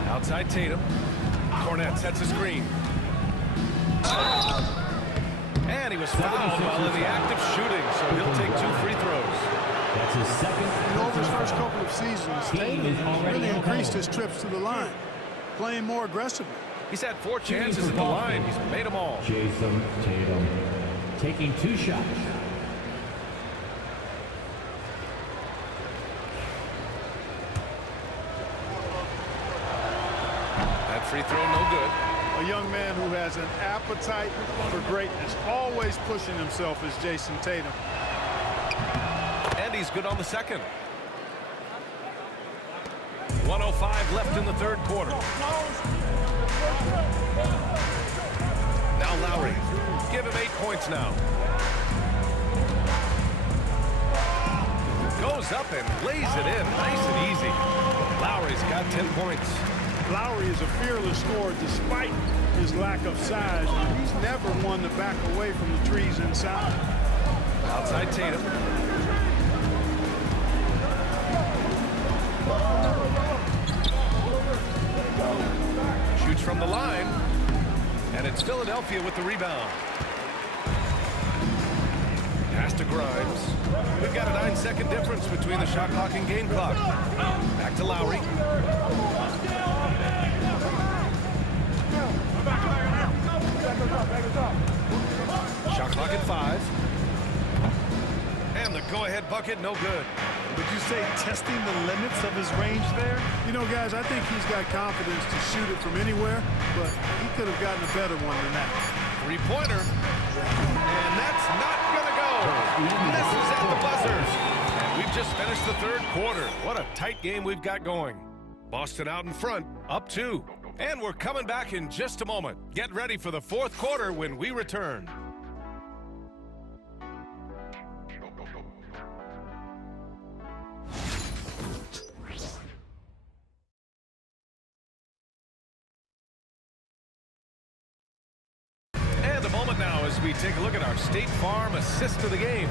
Outside Tatum. Cornette sets a screen. And he was fouled while in the act of shooting, so he'll take 2 free throws. That's his 2nd. Over his first couple of seasons, Tatum really increased his trips to the line, playing more aggressively. He's had 4 chances at the line. He's made them all. Jason Tatum taking 2 shots. That free throw, no good. A young man who has an appetite for greatness, always pushing himself, is Jason Tatum. And he's good on the 2nd. 1:05 left in the 3rd quarter. Now Lowry. Give him 8 points now. Goes up and lays it in. Nice and easy. Lowry's got 10 points. Lowry is a fearless scorer despite his lack of size. He's never one to back away from the trees inside. Outside Tatum. Shoots from the line. And it's Philadelphia with the rebound. Pass to Grimes. We've got a 9-second difference between the shot clock and game clock. Back to Lowry. Shot clock at 5. And the go-ahead bucket, no good. Would you say testing the limits of his range there? You know, guys, I think he's got confidence to shoot it from anywhere, but he could have gotten a better one than that. Three-pointer. And that's not going to go. Misses at the buzzer. And we've just finished the third quarter. What a tight game we've got going. Boston out in front, up 2. And we're coming back in just a moment. Get ready for the fourth quarter when we return. And a moment now as we take a look at our State Farm assist of the game.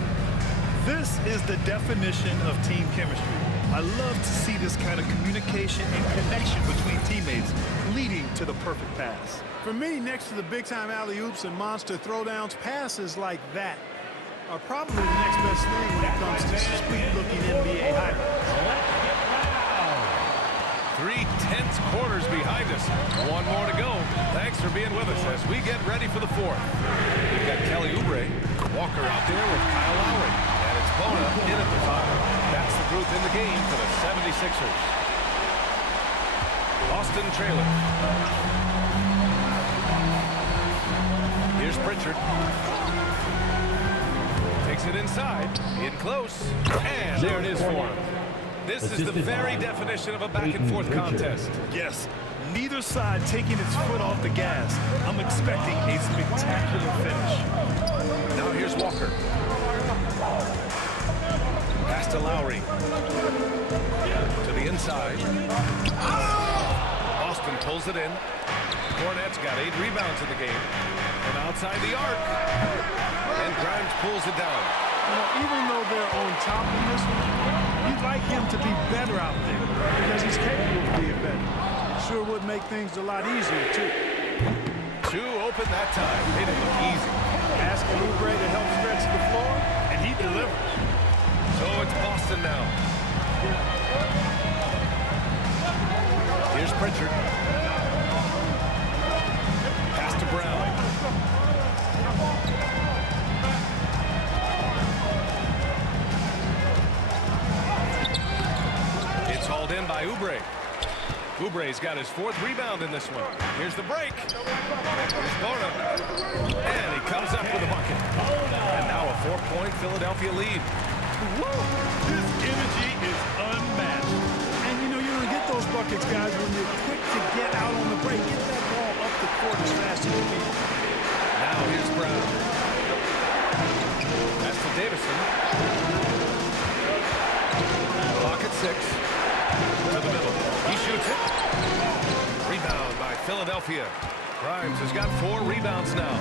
This is the definition of team chemistry. I love to see this kind of communication and connection between teammates leading to the perfect pass. For me, next to the big-time alley-oops and monster throwdowns, passes like that are probably the next best thing when it comes to sweet-looking NBA highlights. 3 tense quarters behind us. One more to go. Thanks for being with us as we get ready for the fourth. We've got Kelly Oubre, Walker out there with Kyle Lowry. And it's Bona in at the 5. That's the group in the game for the 76ers. Boston trailing. Here's Pritchard. Takes it inside. In close. And there it is for him. This is the very definition of a back-and-forth contest. Yes, neither side taking its foot off the gas. I'm expecting a spectacular finish. Now here's Walker. Pass to Lowry. To the inside. Boston pulls it in. Cornette's got 8 rebounds in the game. From outside the arc. And Grimes pulls it down. You know, even though they're on top of this one, you'd like him to be better out there because he's capable of being better. It sure would make things a lot easier, too. 2 open that time. Made it look easy. Asking Oubre to help stretch the floor, and he delivers. So it's Boston now. Here's Pritchard. Pass to Brown. It's hauled in by Oubre. Oubre's got his 4th rebound in this one. Here's the break. Here's Bona. And he comes up with a bucket. And now a 4-point Philadelphia lead. Woo! This energy is unmatched. And, you know, you're going to get those buckets, guys, when you're quick to get out on the break. Get that ball up the court as fast as you can. Now here's Brown. That's to Davison. Clock at 6. To the middle. He shoots it. Rebound by Philadelphia. Grimes has got 4 rebounds now.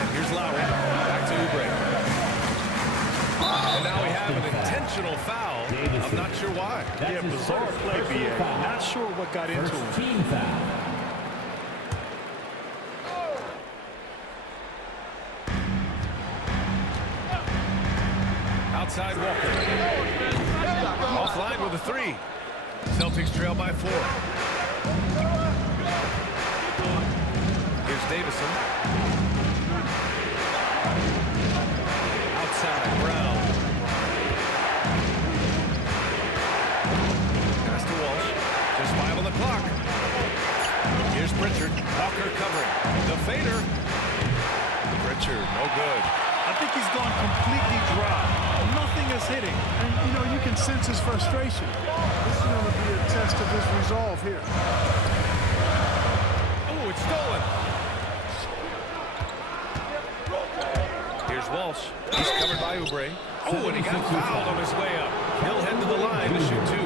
And here's Lowry. Back to Oubre. And now we have an intentional foul. I'm not sure why. Yeah, bizarre play, BA. Not sure what got into him. Team foul. Outside Walker. Offline with a 3. Celtics trail by 4. Here's Davison. Outside Brown. Pass to Walsh. Just 5 on the clock. Here's Pritchard. Walker covering. The fader. Pritchard, no good. I think he's gone completely dry. Nothing is hitting. And, you know, you can sense his frustration. This is going to be a test of his resolve here. Oh, it's stolen. Here's Walsh. He's covered by Oubre. Oh, and he got fouled on his way up. He'll head to the line to shoot 2.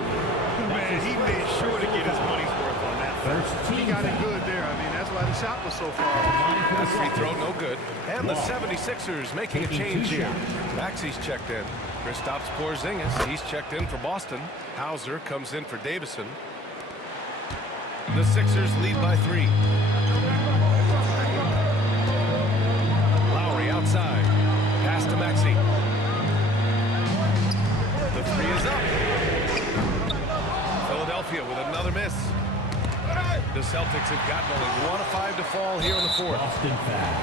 Man, he made sure to get his money's worth on that. He got it good there. I mean, that's why the shot was so far. That free throw, no good. And the 76ers making a change here. Maxi's checked in. Kristaps Porzingis, he's checked in for Boston. Hauser comes in for Davison. The Sixers lead by 3. Lowry outside. Pass to Maxey. The 3 is up. Philadelphia with another miss. The Celtics have gotten only 1 of 5 to fall here in the 4th. Boston foul.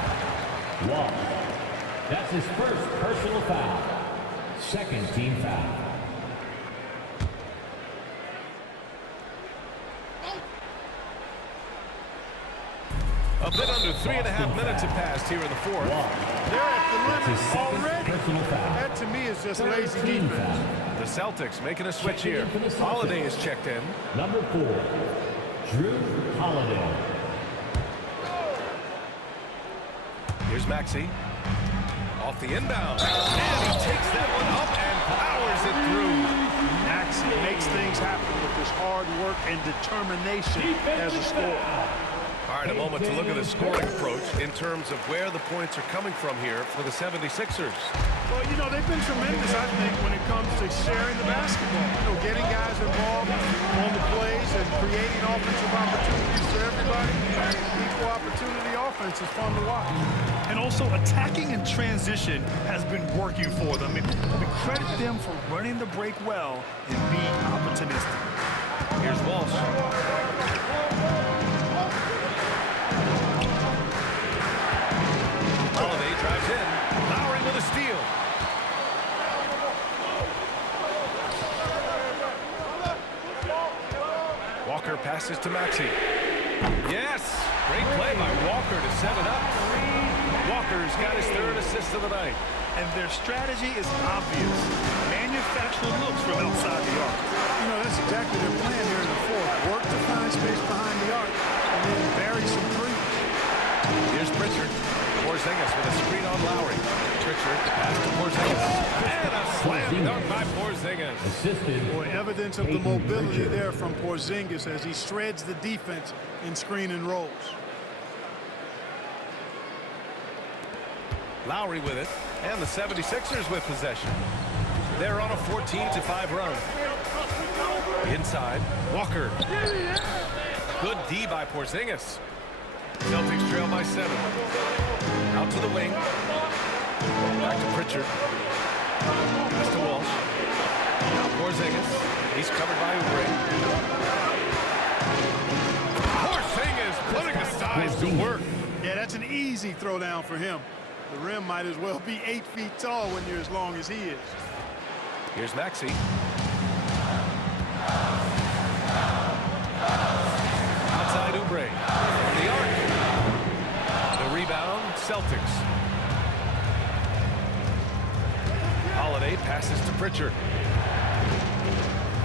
1. That's his first personal foul. Second team foul. A bit under 3.5 minutes have passed here in the fourth. They're at the limit already. That to me is just lazy defense. The Celtics making a switch here. Holiday is checked in. Number 4, Drew Holiday. Here's Maxey. Off the inbound. And he takes that one up and powers it through. Maxey makes things happen with his hard work and determination as a scorer. All right, a moment to look at the scoring approach in terms of where the points are coming from here for the 76ers. Well, you know, they've been tremendous, I think, when it comes to sharing the basketball. You know, getting guys involved on the plays and creating offensive opportunities for everybody. Equal opportunity offense is fun to watch. And also attacking in transition has been working for them. I mean, credit them for running the break well and being opportunistic. Here's Walsh. Holiday drives in. Lowry with a steal. Walker passes to Maxey. Yes! Great play by Walker to set it up. Walker's got his third assist of the night. And their strategy is obvious. Manufacture looks from outside the arc. You know, that's exactly their plan here in the fourth. Work to find space behind the arc and then bury some threes. Here's Pritchard. Porzingis with a screen on Lowry. Pritchard pass to Porzingis. And a slam dunk by Porzingis. Assisted. Boy, evidence of the mobility there from Porzingis as he shreds the defense in screen and rolls. Lowry with it. And the 76ers with possession. They're on a 14-5 run. Inside, Walker. Good D by Porzingis. Celtics trail by 7. Out to the wing. Back to Pritchard. Pass to Walsh. Now Porzingis. He's covered by Oubre. Porzingis putting the size to work. Yeah, that's an easy throwdown for him. The rim might as well be 8 feet tall when you're as long as he is. Here's Maxey. Outside Oubre. The arc. The rebound, Celtics. Holiday passes to Pritchard.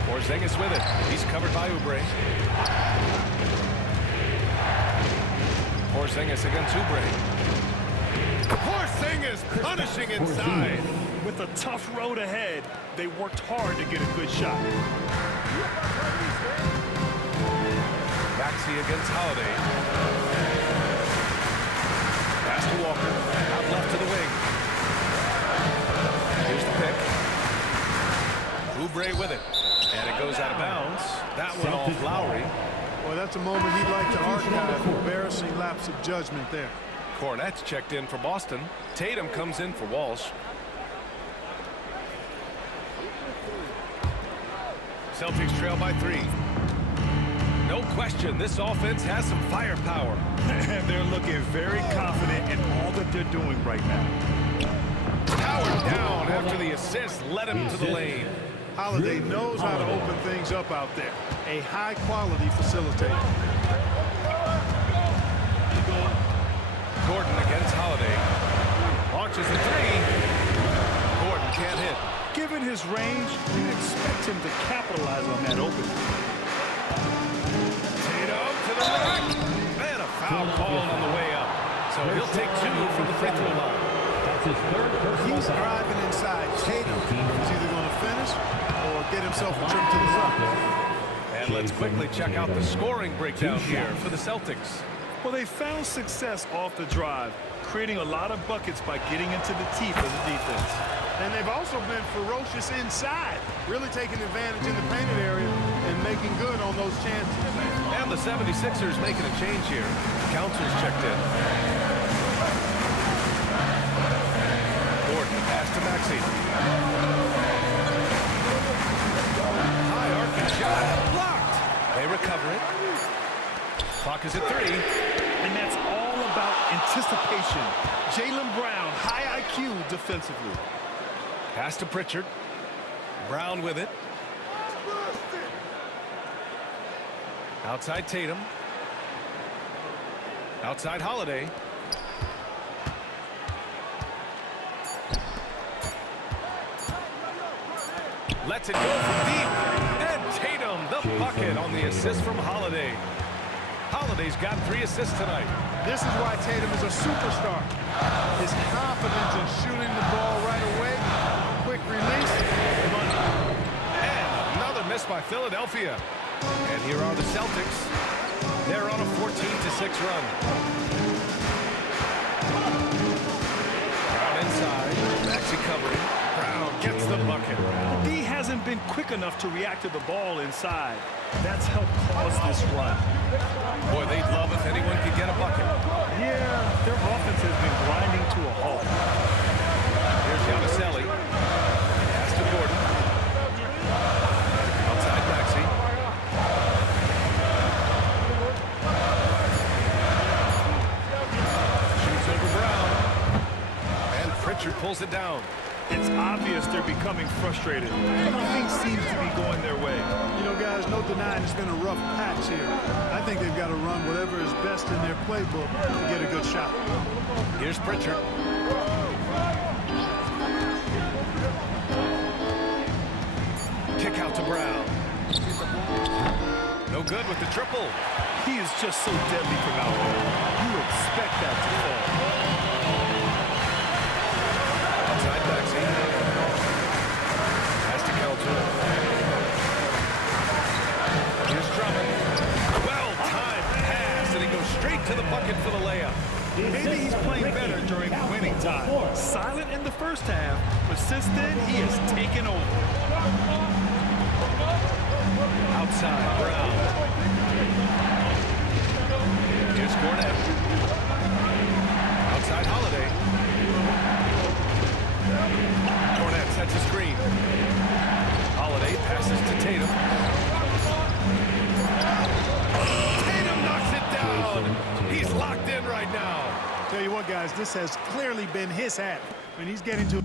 Porzingis with it. He's covered by Oubre. Porzingis against Oubre. Porzingis punishing inside. With a tough road ahead, they worked hard to get a good shot. Maxey against Holiday. Pass to Walker. Out left to the wing. Here's the pick. Oubre with it. And it goes out of bounds. That one off Lowry. Well, that's a moment he'd like to archive. Embarrassing lapse of judgment there. Cornette's checked in for Boston. Tatum comes in for Walsh. Celtics trail by 3. No question, this offense has some firepower. And they're looking very confident in all that they're doing right now. Powered down after the assist led him to the lane. Holiday knows how to open things up out there. A high-quality facilitator. Gordon against Holiday. Launches a 3. Gordon can't hit. Given his range, you'd expect him to capitalize on that opening. Tatum to the rack. And a foul called on the way up. So he'll take 2 from the free throw line. That's his third personal He's foul. driving inside. Tatum is either going to finish or get himself a trip to the front. And let's quickly check out the scoring breakdown here for the Celtics. Well, they found success off the drive, creating a lot of buckets by getting into the teeth of the defense. And they've also been ferocious inside, really taking advantage in the painted area and making good on those chances. And the 76ers making a change here. Council's checked in. Gordon pass to Maxey. High arcing shot blocked. They recover it. Clock is at 3. And that's all about anticipation. Jaylen Brown, high IQ defensively. Pass to Pritchard. Brown with it. Outside Tatum. Outside Holiday. Lets it go from deep. And Tatum, the bucket on the assist from Holiday. Holiday's got 3 assists tonight. This is why Tatum is a superstar. His confidence in shooting the ball right away, quick release, money. And another miss by Philadelphia. And here are the Celtics. They're on a 14-6 run. Brown inside. Maxey covering. Brown gets the bucket. D hasn't been quick enough to react to the ball inside. That's helped cause this run. Boy, they'd love if anyone could get a bucket. Yeah, their offense has been grinding to a halt. Here's Giannisselli. Pass to Gordon. Outside Maxey. Shoots over Brown. And Pritchard pulls it down. It's obvious they're becoming frustrated. Nothing seems to be going their way. You know, guys, no denying it's been a rough patch here. I think they've got to run whatever is best in their playbook to get a good shot. Here's Pritchard. Kick out to Brown. No good with the triple. He is just so deadly from out there. You expect that to fall. Outside Maxey. Pass to Kelton. Here's Drummond. Well-timed pass, and he goes straight to the bucket for the layup. Maybe he's playing better during winning time. Silent in the first half, but since then, he has taken over. Outside, Brown. Here's Cornette. Outside Holiday. Cornette sets a screen. Holiday passes to Tatum. Tatum knocks it down. He's locked in right now. Tell you what, guys, this has clearly been his half. When he's getting to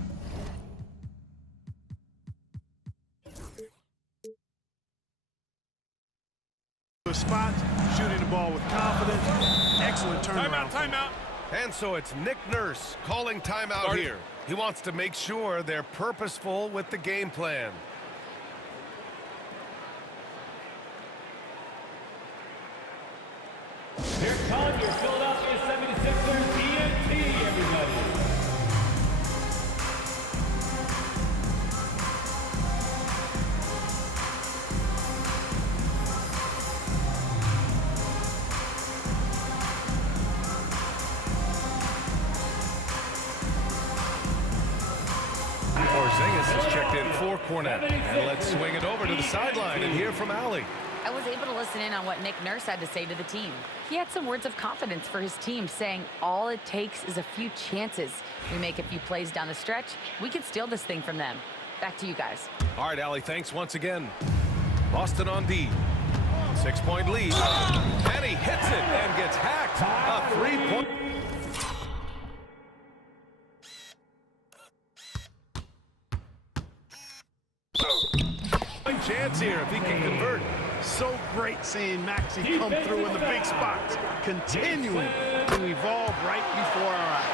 a spot, shooting the ball with confidence, excellent turnaround. Timeout. And so it's Nick Nurse calling timeout here. He wants to make sure they're purposeful with the game plan. Here comes your Philadelphia 76ers TNT, everybody. Porzingis has checked in for Cornette. And let's swing it over to the sideline and hear from Allie. I was able to listen in on what Nick Nurse had to say to the team. He had some words of confidence for his team, saying all it takes is a few chances. We make a few plays down the stretch, we could steal this thing from them. Back to you guys. All right, Allie, thanks once again. Boston on D. 6-point lead. And he hits it and gets hacked. A 3-point. Chance here if he can convert. So great seeing Maxey come through in the big spots, continuing to evolve right before our eyes.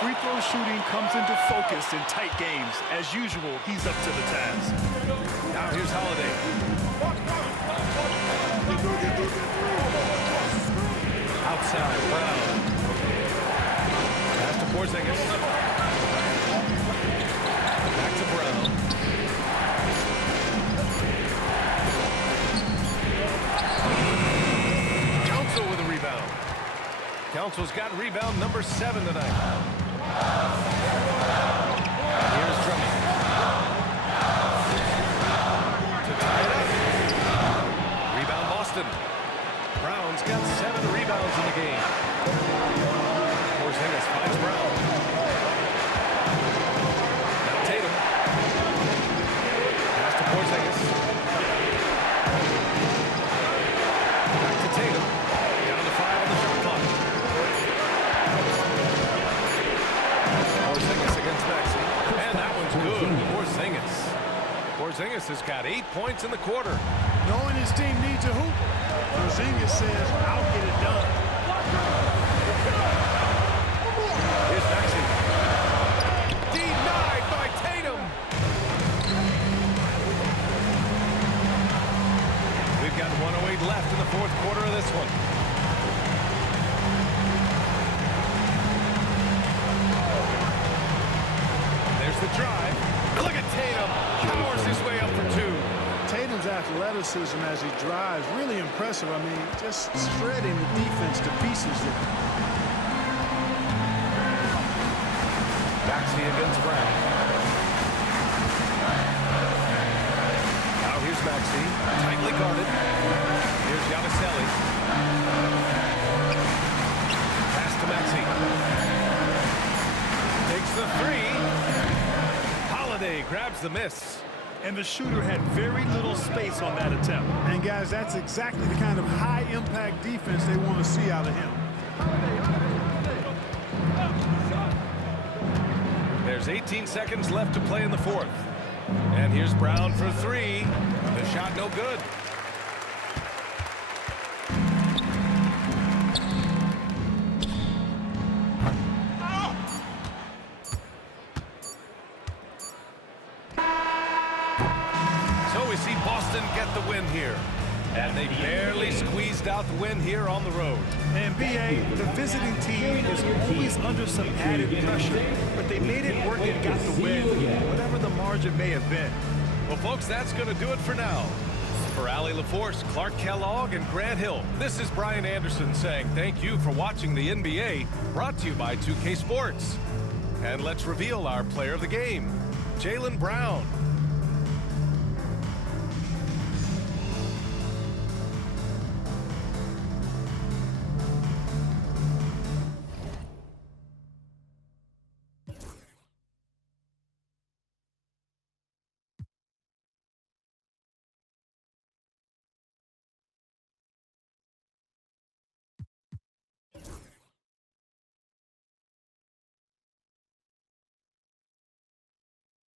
Free throw shooting comes into focus in tight games. As usual, he's up to the task. Now here's Holiday. Outside, Brown. Pass to Porzingis. Back to Brown. Council with a rebound. Council's got rebound number 7 tonight. Here's Drummond. To tie it up. Rebound Boston. Brown's got 7 rebounds in the game. Porzingis finds Brown. Now Tatum. Pass to Porzingis. Back to Tatum. Down to 5 on the shot clock. Porzingis has got 8 points in the quarter. Knowing his team needs a hoop, Porzingis says, I'll get it done. Here's Maxey. Denied by Tatum. We've got 1:08 left in the fourth quarter of this one. There's the drive. Look at Tatum. Powers his way up for two. Tatum's athleticism as he drives, really impressive. I mean, just shredding the defense to pieces there. Maxey against Brown. Now here's Maxey, tightly guarded. Here's Yabusele. Pass to Maxey. Takes the three. Holiday grabs the miss. And the shooter had very little space on that attempt. And guys, that's exactly the kind of high-impact defense they want to see out of him. There's 18 seconds left to play in the fourth. And here's Brown for three. The shot no good. So we see Boston get the win here. And they barely squeezed out the win here on the road. And B.A., the visiting team is always under some added pressure, but they made it work and got the win, whatever the margin may have been. Well, folks, that's going to do it for now. For Allie LaForce, Clark Kellogg, and Grant Hill, this is Brian Anderson saying thank you for watching the NBA, brought to you by 2K Sports. And let's reveal our player of the game, Jaylen Brown.